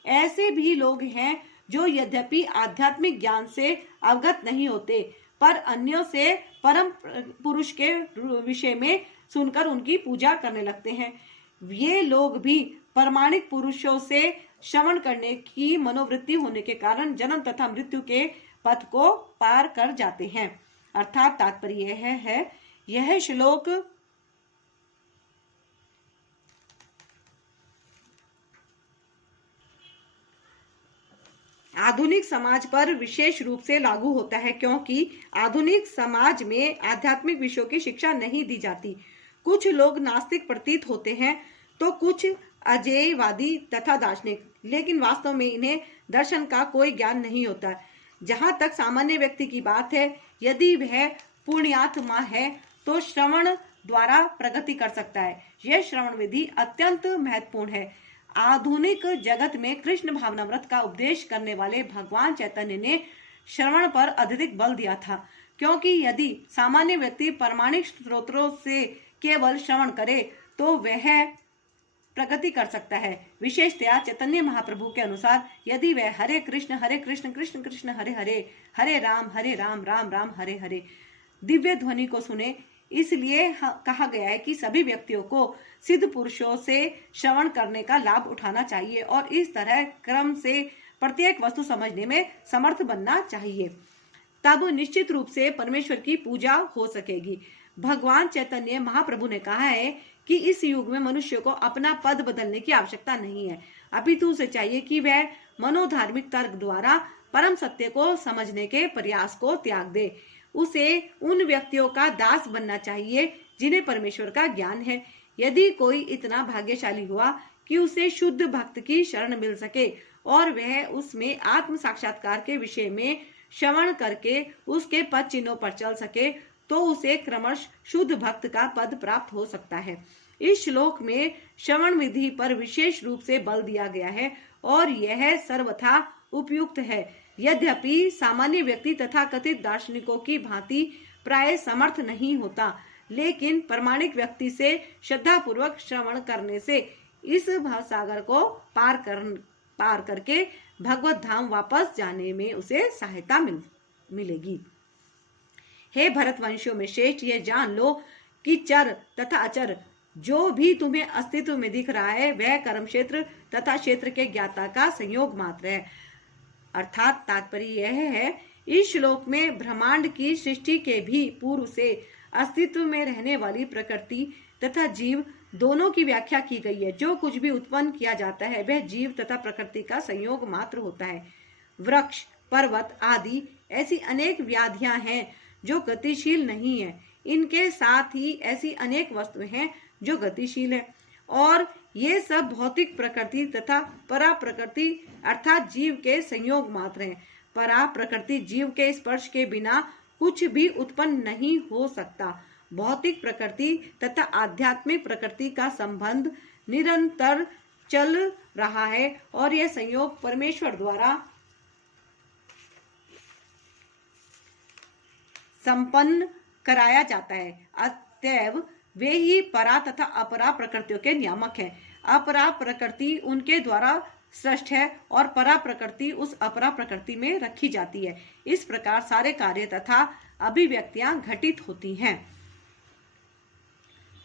ऐसे भी लोग हैं जो यद्यपि आध्यात्मिक ज्ञान से अवगत नहीं होते, पर अन्यों से परम पुरुष के विषय में सुनकर उनकी पूजा करने लगते हैं। ये लोग भी प्रामाणिक पुरुषों से श्रवण करने की मनोवृत्ति होने के कारण जन्म तथा मृत्यु के पथ को पार कर जाते हैं। अर्थात तात्पर्य है, यह श्लोक आधुनिक समाज पर विशेष रूप से लागू होता है, क्योंकि आधुनिक समाज में आध्यात्मिक विषयों की शिक्षा नहीं दी जाती। कुछ लोग नास्तिक प्रतीत होते हैं तो कुछ अज्ञेयवादी तथा दार्शनिक, लेकिन वास्तव में इन्हें दर्शन का कोई ज्ञान नहीं होता। जहाँ तक सामान्य व्यक्ति की बात है, यदि वह पुण्यात्मा है तो श्रवण द्वारा प्रगति कर सकता है। यह श्रवण विधि अत्यंत महत्वपूर्ण है। आधुनिक जगत में कृष्ण भावनामृत का उपदेश करने वाले भगवान चैतन्य ने श्रवण पर अधिक बल दिया था, क्योंकि यदि सामान्य व्यक्ति प्रामाणिक स्रोतों से केवल श्रवण करे तो वह प्रगति कर सकता है। विशेषतया चैतन्य महाप्रभु के अनुसार यदि वह हरे कृष्ण कृष्ण कृष्ण हरे हरे, हरे राम राम राम हरे हरे दिव्य ध्वनि को सुने, इसलिए कहा गया है कि सभी व्यक्तियों को सिद्ध पुरुषों से श्रवण करने का लाभ उठाना चाहिए और इस तरह क्रम से प्रत्येक वस्तु समझने में समर्थ बनना चाहिए। तब निश्चित रूप से परमेश्वर की पूजा हो सकेगी। भगवान चैतन्य महाप्रभु ने कहा है कि इस युग में मनुष्य को अपना पद बदलने की आवश्यकता नहीं है, अपितु उसे चाहिए कि वह मनोधार्मिक तर्क द्वारा परम सत्य को समझने के प्रयास को त्याग दे। उसे उन व्यक्तियों का दास बनना चाहिए जिन्हें परमेश्वर का ज्ञान है। यदि कोई इतना भाग्यशाली हुआ कि उसे शुद्ध भक्त की शरण मिल सके और वह उसमें आत्म साक्षात्कार के विषय में श्रवण करके उसके पद चिन्हों पर चल सके, तो उसे क्रमश शुद्ध भक्त का पद प्राप्त हो सकता है। इस श्लोक में श्रवण विधि पर विशेष रूप से बल दिया गया है और यह सर्वथा उपयुक्त है। यद्यपि सामान्य व्यक्ति तथा कथित दार्शनिकों की भांति प्राय समर्थ नहीं होता, लेकिन प्रामाणिक व्यक्ति से श्रद्धा पूर्वक श्रवण करने से इस भवसागर को पार करके भगवत धाम वापस जाने में उसे सहायता मिलेगी। हे भरतवंशियों में श्रेष्ठ, ये जान लो कि चर तथा अचर जो भी तुम्हें अस्तित्व में दिख रहा है वह कर्म क्षेत्र तथा क्षेत्र के ज्ञाता का संयोग मात्र है। अर्थात तात्पर्य यह है, इस श्लोक में ब्रह्मांड की सृष्टि के भी पूर्व से अस्तित्व में रहने वाली प्रकृति तथा जीव दोनों की व्याख्या की गई है। जो कुछ भी उत्पन्न किया जाता है वह जीव तथा प्रकृति का संयोग मात्र होता है। वृक्ष, पर्वत आदि ऐसी अनेक व्याधियां हैं जो गतिशील नहीं है। इनके साथ ही ऐसी अनेक वस्तुएं हैं जो गतिशील है, और ये सब भौतिक प्रकृति तथा परा प्रकृति अर्थात जीव के संयोग मात्र हैं। परा प्रकृति जीव के स्पर्श के बिना कुछ भी उत्पन्न नहीं हो सकता। भौतिक प्रकृति तथा आध्यात्मिक प्रकृति का संबंध निरंतर चल रहा है और यह संयोग परमेश्वर द्वारा संपन्न कराया जाता है। अतएव वे ही परा तथा अपरा प्रकृतियों के नियामक हैं। अपरा प्रकृति उनके द्वारा सृष्ट है और परा प्रकृति उस अपरा प्रकृति में रखी जाती है। इस प्रकार सारे कार्य तथा अभिव्यक्तियां घटित होती हैं।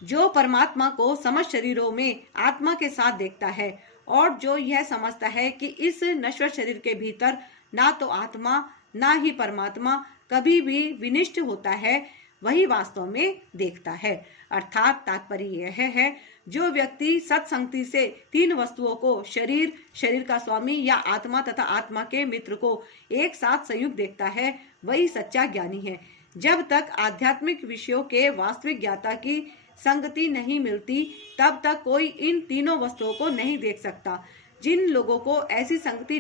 जो परमात्मा को समस्त शरीरों में आत्मा के साथ देखता है और जो यह समझता है कि इस नश्वर शरीर के भीतर ना तो आत्मा ना ही परमात्मा कभी भी विनिष्ट होता है, वही वास्तव में देखता है। अर्थात तात्पर्य यह है, जो व्यक्ति सत्संगति से तीन वस्तुओं को शरीर, शरीर का स्वामी या आत्मा तथा आत्मा के मित्र को एक साथ संयुक्त देखता है, वही सच्चा ज्ञानी है। जब तक आध्यात्मिक विषयों के वास्तविक ज्ञाता की संगति नहीं मिलती, तब तक कोई इन तीनों वस्तुओं को नहीं देख सकता। जिन लोगों की ऐसी संगति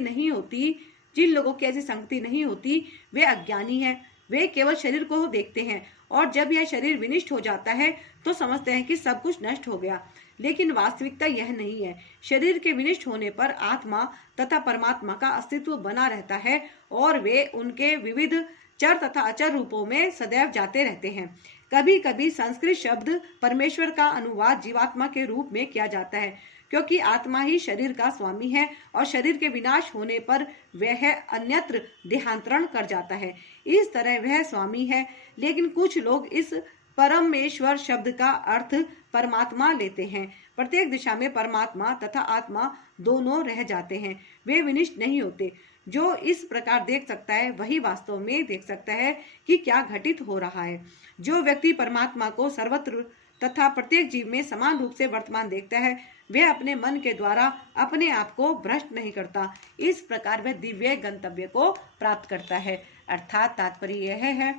नहीं होती वे अज्ञानी हैं। वे केवल शरीर को देखते हैं और जब यह शरीर विनिष्ट हो जाता है तो समझते हैं कि सब कुछ नष्ट हो गया, लेकिन वास्तविकता यह नहीं है। शरीर के विनिष्ट होने पर आत्मा तथा परमात्मा का अस्तित्व बना रहता है और वे उनके विविध चर तथा अचर रूपों में सदैव जाते रहते हैं। कभी कभी संस्कृत शब्द परमेश्वर का अनुवाद जीवात्मा के रूप में किया जाता है, क्योंकि आत्मा ही शरीर का स्वामी है और शरीर के विनाश होने पर वह अन्यत्र देहांतरण कर जाता है। इस तरह वह स्वामी है, लेकिन कुछ लोग इस परमेश्वर शब्द का अर्थ परमात्मा लेते हैं। प्रत्येक दिशा में परमात्मा तथा आत्मा दोनों रह जाते हैं, वे विनिष्ट नहीं होते। जो इस प्रकार देख सकता है वही वास्तव में देख सकता है कि क्या घटित हो रहा है। जो व्यक्ति परमात्मा को सर्वत्र तथा प्रत्येक जीव में समान रूप से वर्तमान देखता है, वह अपने मन के द्वारा अपने आप को भ्रष्ट नहीं करता। इस प्रकार वह दिव्य गंतव्य को प्राप्त करता है। अर्थात तात्पर्य यह है,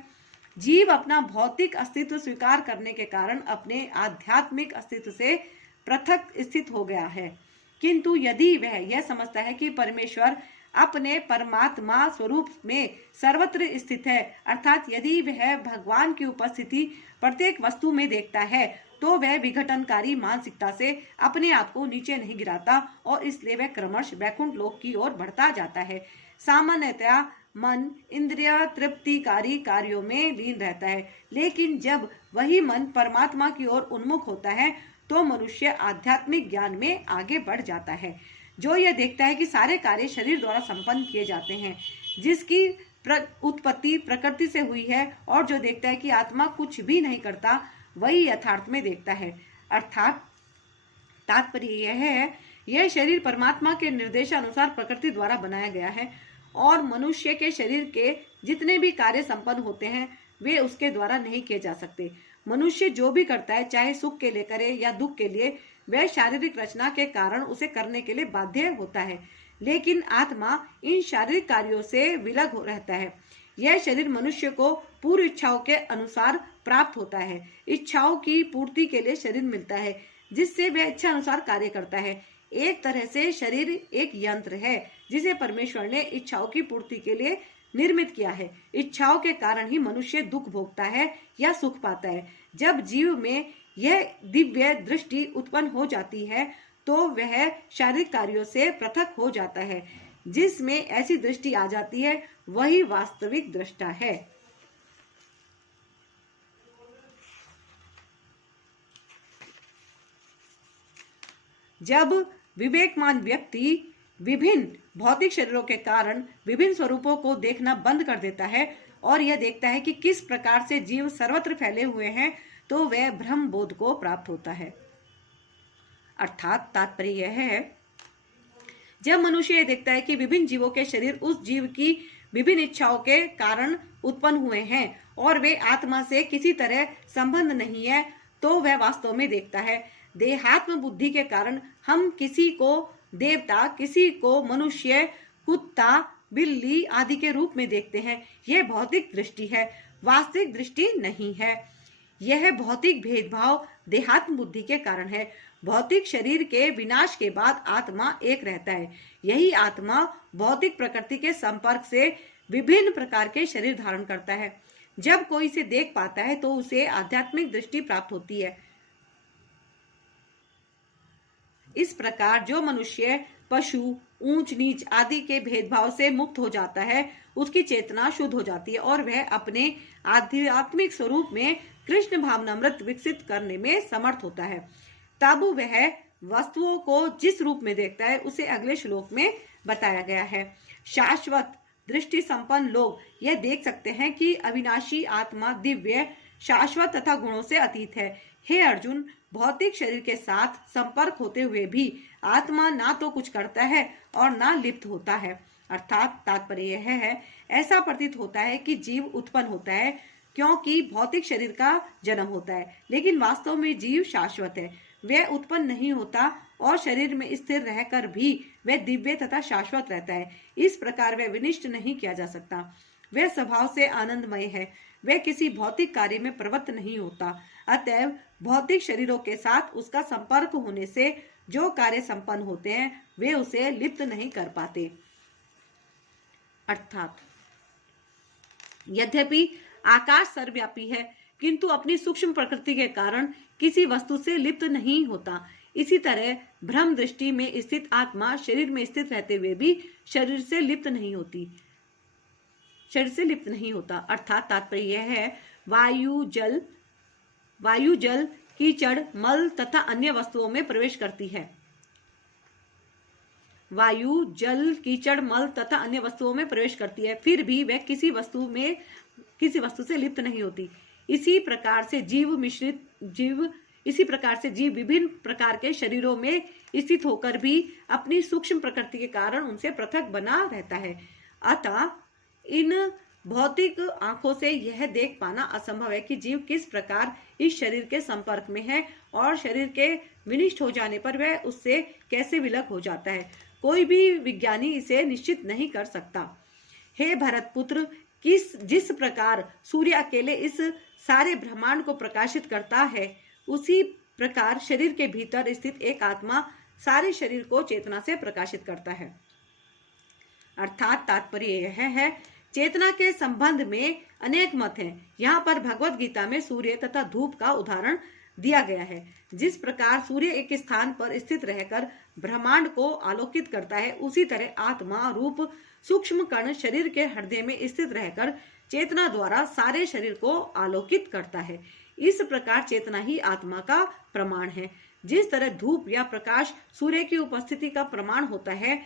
जीव अपना भौतिक अस्तित्व स्वीकार करने के कारण अपने आध्यात्मिक अस्तित्व से पृथक स्थित हो गया है, किंतु यदि वह यह समझता है कि परमेश्वर अपने परमात्मा स्वरूप में सर्वत्र स्थित है, अर्थात यदि वह भगवान की उपस्थिति प्रत्येक वस्तु में देखता है तो वह विघटनकारी मानसिकता से अपने आप को नीचे नहीं गिराता और इसलिए वह क्रमश वैकुंठ लोक की ओर बढ़ता जाता है। सामान्यतया मन इंद्रिय तृप्तिकारी कार्यों में लीन रहता है, लेकिन जब वही मन परमात्मा की ओर उन्मुख होता है तो मनुष्य आध्यात्मिक ज्ञान में आगे बढ़ जाता है, जो यह देखता है कि सारे कार्य शरीर द्वारा संपन्न किए जाते हैं, जिसकी उत्पत्ति प्रकृति से हुई है, और जो देखता है कि आत्मा कुछ भी नहीं करता वही यथार्थ में देखता है। अर्थात तात्पर्य यह है, यह शरीर परमात्मा के निर्देशानुसार प्रकृति द्वारा बनाया गया है और मनुष्य के शरीर के जितने भी कार्य संपन्न होते हैं वे उसके द्वारा नहीं किए जा सकते। मनुष्य जो भी करता है, चाहे सुख के लिए करे या दुख के लिए, वह शारीरिक रचना के कारण उसे करने के लिए बाध्य होता है, लेकिन आत्मा इन शारीरिक कार्यों से विलग रहता है। यह शरीर मनुष्य को पूर्व इच्छाओं के अनुसार प्राप्त होता है। इच्छाओं की पूर्ति के लिए शरीर मिलता है, जिससे वह इच्छा अनुसार कार्य करता है। एक तरह से शरीर एक यंत्र है जिसे परमेश्वर ने इच्छाओं की पूर्ति के लिए निर्मित किया है। इच्छाओं के कारण ही मनुष्य दुख भोगता है या सुख पाता है। जब जीव में यह दिव्य दृष्टि उत्पन्न हो जाती है तो वह शारीरिक कार्यों से पृथक हो जाता है। जिसमें ऐसी दृष्टि आ जाती है वही वास्तविक दृष्टा है। जब विवेकमान व्यक्ति विभिन्न भौतिक शरीरों के कारण विभिन्न स्वरूपों को देखना बंद कर देता है और यह देखता है कि किस प्रकार से जीव सर्वत्र फैले हुए हैं, तो वह ब्रह्म बोध को प्राप्त होता है। अर्थात तात्पर्य यह है, जब मनुष्य यह देखता है कि विभिन्न जीवों के शरीर उस जीव की विभिन्न इच्छाओं के कारण उत्पन्न हुए हैं और वे आत्मा से किसी तरह संबंध नहीं है, तो वह वास्तव में देखता है देहात्म बुद्धि के कारण हम किसी को देवता, किसी को मनुष्य, कुत्ता, बिल्ली आदि के रूप में देखते हैं। यह भौतिक दृष्टि है, वास्तविक दृष्टि नहीं है। यह भौतिक भेदभाव देहात्म बुद्धि के कारण है। भौतिक शरीर के विनाश के बाद आत्मा एक रहता है। यही आत्मा भौतिक प्रकृति के संपर्क से विभिन्न प्रकार के शरीर धारण करता है। जब कोई इसे देख पाता है तो उसे आध्यात्मिक दृष्टि प्राप्त होती है। इस प्रकार जो मनुष्य पशु, ऊंच नीच आदि के भेदभाव से मुक्त हो जाता है, उसकी चेतना शुद्ध हो जाती है और वह अपने आध्यात्मिक स्वरूप में कृष्ण भावनामृत विकसित करने में समर्थ होता है। तब वह वस्तुओं को जिस रूप में देखता है उसे अगले श्लोक में बताया गया है। शाश्वत दृष्टि संपन्न लोग यह देख सकते हैं कि अविनाशी आत्मा दिव्य, शाश्वत तथा गुणों से अतीत है। हे अर्जुन, भौतिक शरीर के साथ संपर्क होते हुए भी आत्मा ना तो कुछ करता है और ना लिप्त होता है। अर्थात तात्पर्य यह है, ऐसा प्रतीत होता है कि जीव उत्पन्न होता है क्योंकि भौतिक शरीर का जन्म होता है, लेकिन वास्तव में जीव शाश्वत है। वह उत्पन्न नहीं होता और शरीर में स्थिर रहकर भी वह दिव्य तथा शाश्वत रहता है। इस प्रकार वह विनिष्ट नहीं किया जा सकता। वह स्वभाव से आनंदमय है। वह किसी भौतिक कार्य में प्रवृत्त नहीं होता। अतएव भौतिक शरीरों के साथ उसका संपर्क होने से जो कार्य संपन्न होते हैं वे उसे लिप्त नहीं कर पाते। अर्थात यद्यपि आकाश सर्वव्यापी है, किंतु अपनी सूक्ष्म प्रकृति के कारण किसी वस्तु से लिप्त नहीं होता। इसी तरह ब्रह्म दृष्टि में स्थित आत्मा शरीर में स्थित रहते हुए भी शरीर से लिप्त नहीं होता। अर्थात तात्पर्य यह है, वायु जल कीचड़ मल तथा अन्य वस्तुओं में प्रवेश करती है। वायु जल कीचड़ मल तथा अन्य वस्तुओं में प्रवेश करती है, फिर भी वह किसी वस्तु से लिप्त नहीं होती। इसी प्रकार से जीव विभिन्न प्रकार के शरीरों में स्थित होकर भी अपनी सूक्ष्म प्रकृति के कारण उनसे पृथक बना रहता है। अतः इन भौतिक आंखों से यह देख पाना असंभव है कि जीव किस प्रकार इस शरीर के संपर्क में है और शरीर के विनिष्ट हो जाने पर वह उससे कैसे विलग हो जाता है। कोई भी विज्ञानी इसे निश्चित नहीं कर सकता। हे भरतपुत्र, जिस प्रकार सूर्य अकेले इस सारे ब्रह्मांड को प्रकाशित करता है, उसी प्रकार शरीर के भीतर स्थित एक आत्मा सारे शरीर को चेतना से प्रकाशित करता है। अर्थात तात्पर्य यह है, चेतना के संबंध में अनेक मत हैं। यहाँ पर भगवत गीता में सूर्य तथा धूप का उदाहरण दिया गया है। जिस प्रकार सूर्य एक स्थान पर स्थित रहकर ब्रह्मांड को आलोकित करता है, उसी तरह आत्मा रूप सूक्ष्म कण शरीर के हृदय में स्थित रहकर चेतना द्वारा सारे शरीर को आलोकित करता है। इस प्रकार चेतना ही आत्मा का प्रमाण है। जिस तरह धूप या प्रकाश सूर्य की उपस्थिति का प्रमाण होता है,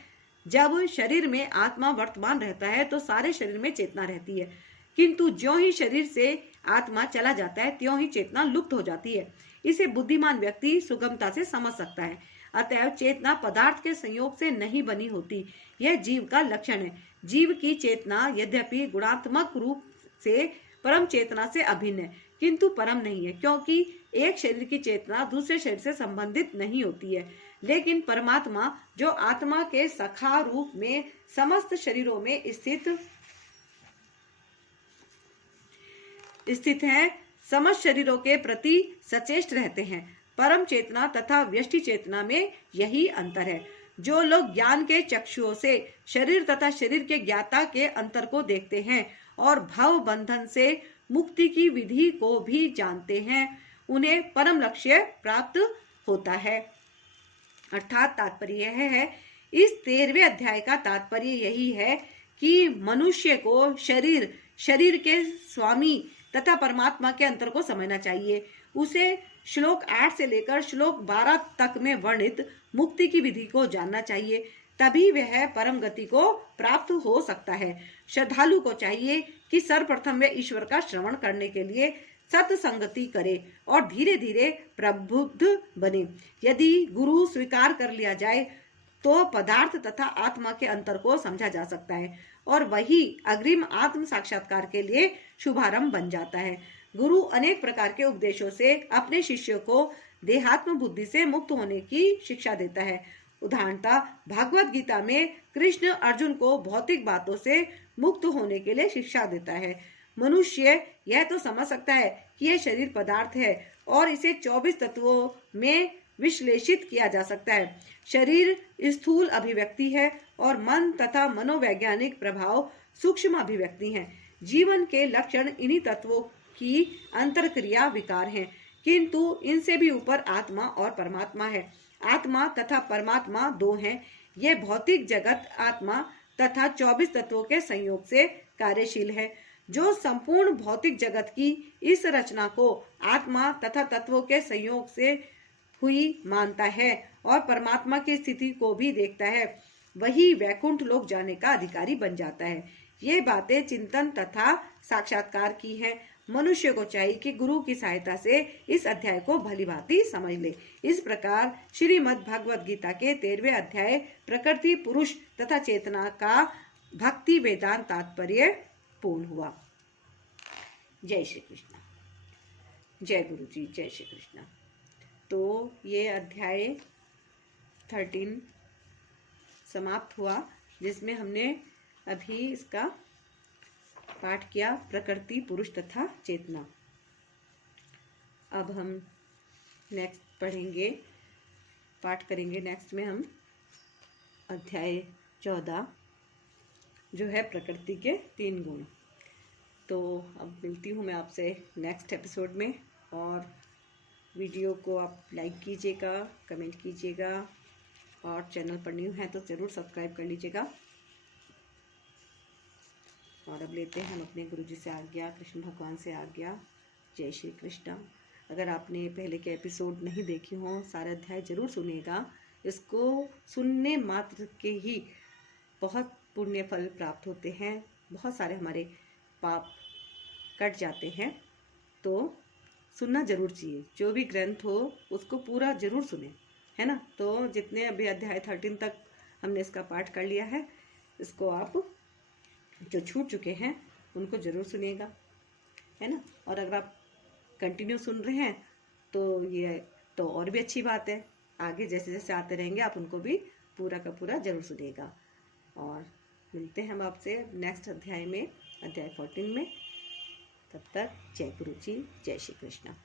जब शरीर में आत्मा वर्तमान रहता है तो सारे शरीर में चेतना रहती है, किंतु ज्यों ही शरीर से आत्मा चला जाता है त्यों ही चेतना लुप्त हो जाती है। इसे बुद्धिमान व्यक्ति सुगमता से समझ सकता है। अतएव चेतना पदार्थ के संयोग से नहीं बनी होती, यह जीव का लक्षण है। जीव की चेतना यद्यपि गुणात्मक रूप से परम चेतना से अभिन्न है, किंतु परम नहीं है, क्योंकि एक शरीर की चेतना दूसरे शरीर से संबंधित नहीं होती है। लेकिन परमात्मा जो आत्मा के सखा रूप में समस्त शरीरों में स्थित है, समस्त शरीरों के प्रति सचेष्ट रहते हैं। परम चेतना तथा व्यष्टि चेतना में यही अंतर है। जो लोग ज्ञान के चक्षुओं से शरीर तथा शरीर के ज्ञाता के अंतर को देखते हैं और भव बंधन से मुक्ति की विधि को भी जानते हैं, उन्हें परम लक्ष्य प्राप्त होता है। अर्थात तात्पर्य यह है, इस 13वें अध्याय का तात्पर्य यही है कि मनुष्य को शरीर के स्वामी तथा परमात्मा के अंतर को समझना चाहिए। उसे श्लोक 8 से लेकर श्लोक 12 तक में वर्णित मुक्ति की विधि को जानना चाहिए, तभी वह परम गति को प्राप्त हो सकता है। श्रद्धालु को चाहिए कि सर्वप्रथम वह ईश्वर का श्रवण करने के लिए सत्संगति करे और धीरे धीरे प्रबुद्ध बने। यदि गुरु स्वीकार कर लिया जाए तो पदार्थ तथा आत्मा के अंतर को समझा जा सकता है और वही अग्रिम आत्म साक्षात्कार के लिए शुभारंभ बन जाता है। गुरु अनेक प्रकार के उपदेशों से अपने शिष्यों को देहात्म बुद्धि से मुक्त होने की शिक्षा देता है। उदाहरणतः भगवत गीता में कृष्ण अर्जुन को भौतिक बातों से मुक्त होने के लिए शिक्षा देता है। मनुष्य यह तो समझ सकता है कि यह शरीर पदार्थ है और इसे 24 तत्वों में विश्लेषित किया जा सकता है। शरीर स्थूल अभिव्यक्ति है और मन तथा मनोवैज्ञानिक प्रभाव सूक्ष्म अभिव्यक्ति हैं। जीवन के लक्षण इन्हीं तत्वों की अंतरक्रिया विकार हैं, किंतु इनसे भी ऊपर आत्मा और परमात्मा है। आत्मा तथा परमात्मा दो हैं। यह भौतिक जगत आत्मा तथा 24 तत्वों के संयोग से कार्यशील है। जो संपूर्ण भौतिक जगत की इस रचना को आत्मा तथा तत्वों के संयोग से हुई मानता है और परमात्मा की स्थिति को भी देखता है, वही वैकुंठ लोक जाने का अधिकारी बन जाता है। ये बातें चिंतन तथा साक्षात्कार की हैं। मनुष्य को चाहिए कि गुरु की सहायता से इस अध्याय को भलीभांति समझ ले। इस प्रकार श्रीमद् भगवद गीता के 13वें अध्याय प्रकृति, पुरुष तथा चेतना का भक्ति वेदांत तात्पर्य पूर्ण हुआ। जय श्री कृष्ण। जय गुरु जी। जय श्री कृष्ण। तो ये अध्याय 13 समाप्त हुआ, जिसमें हमने अभी इसका पाठ किया, प्रकृति, पुरुष तथा चेतना। अब हम नेक्स्ट पढ़ेंगे, पाठ करेंगे। नेक्स्ट में हम अध्याय 14 जो है प्रकृति के 3 गुण। तो अब मिलती हूँ मैं आपसे नेक्स्ट एपिसोड में, और वीडियो को आप लाइक कीजिएगा, कमेंट कीजिएगा, और चैनल पर न्यू है तो ज़रूर सब्सक्राइब कर लीजिएगा। और अब लेते हैं हम अपने गुरुजी से आज्ञा, कृष्ण भगवान से आज्ञा। जय श्री कृष्ण। अगर आपने पहले के एपिसोड नहीं देखे हों, सारे अध्याय जरूर सुनिएगा। इसको सुनने मात्र के ही बहुत पुण्य फल प्राप्त होते हैं, बहुत सारे हमारे पाप कट जाते हैं। तो सुनना जरूर चाहिए। जो भी ग्रंथ हो उसको पूरा जरूर सुने, है ना। तो जितने अभी अध्याय 13 तक हमने इसका पाठ कर लिया है, इसको आप जो छूट चुके हैं उनको जरूर सुनिएगा, है ना। और अगर आप कंटिन्यू सुन रहे हैं तो ये तो और भी अच्छी बात है। आगे जैसे जैसे आते रहेंगे आप उनको भी पूरा का पूरा जरूर सुनिएगा। और मिलते हैं हम आपसे नेक्स्ट अध्याय में, अध्याय 14 में। तब तक जय गुरु जी। जय श्री कृष्ण।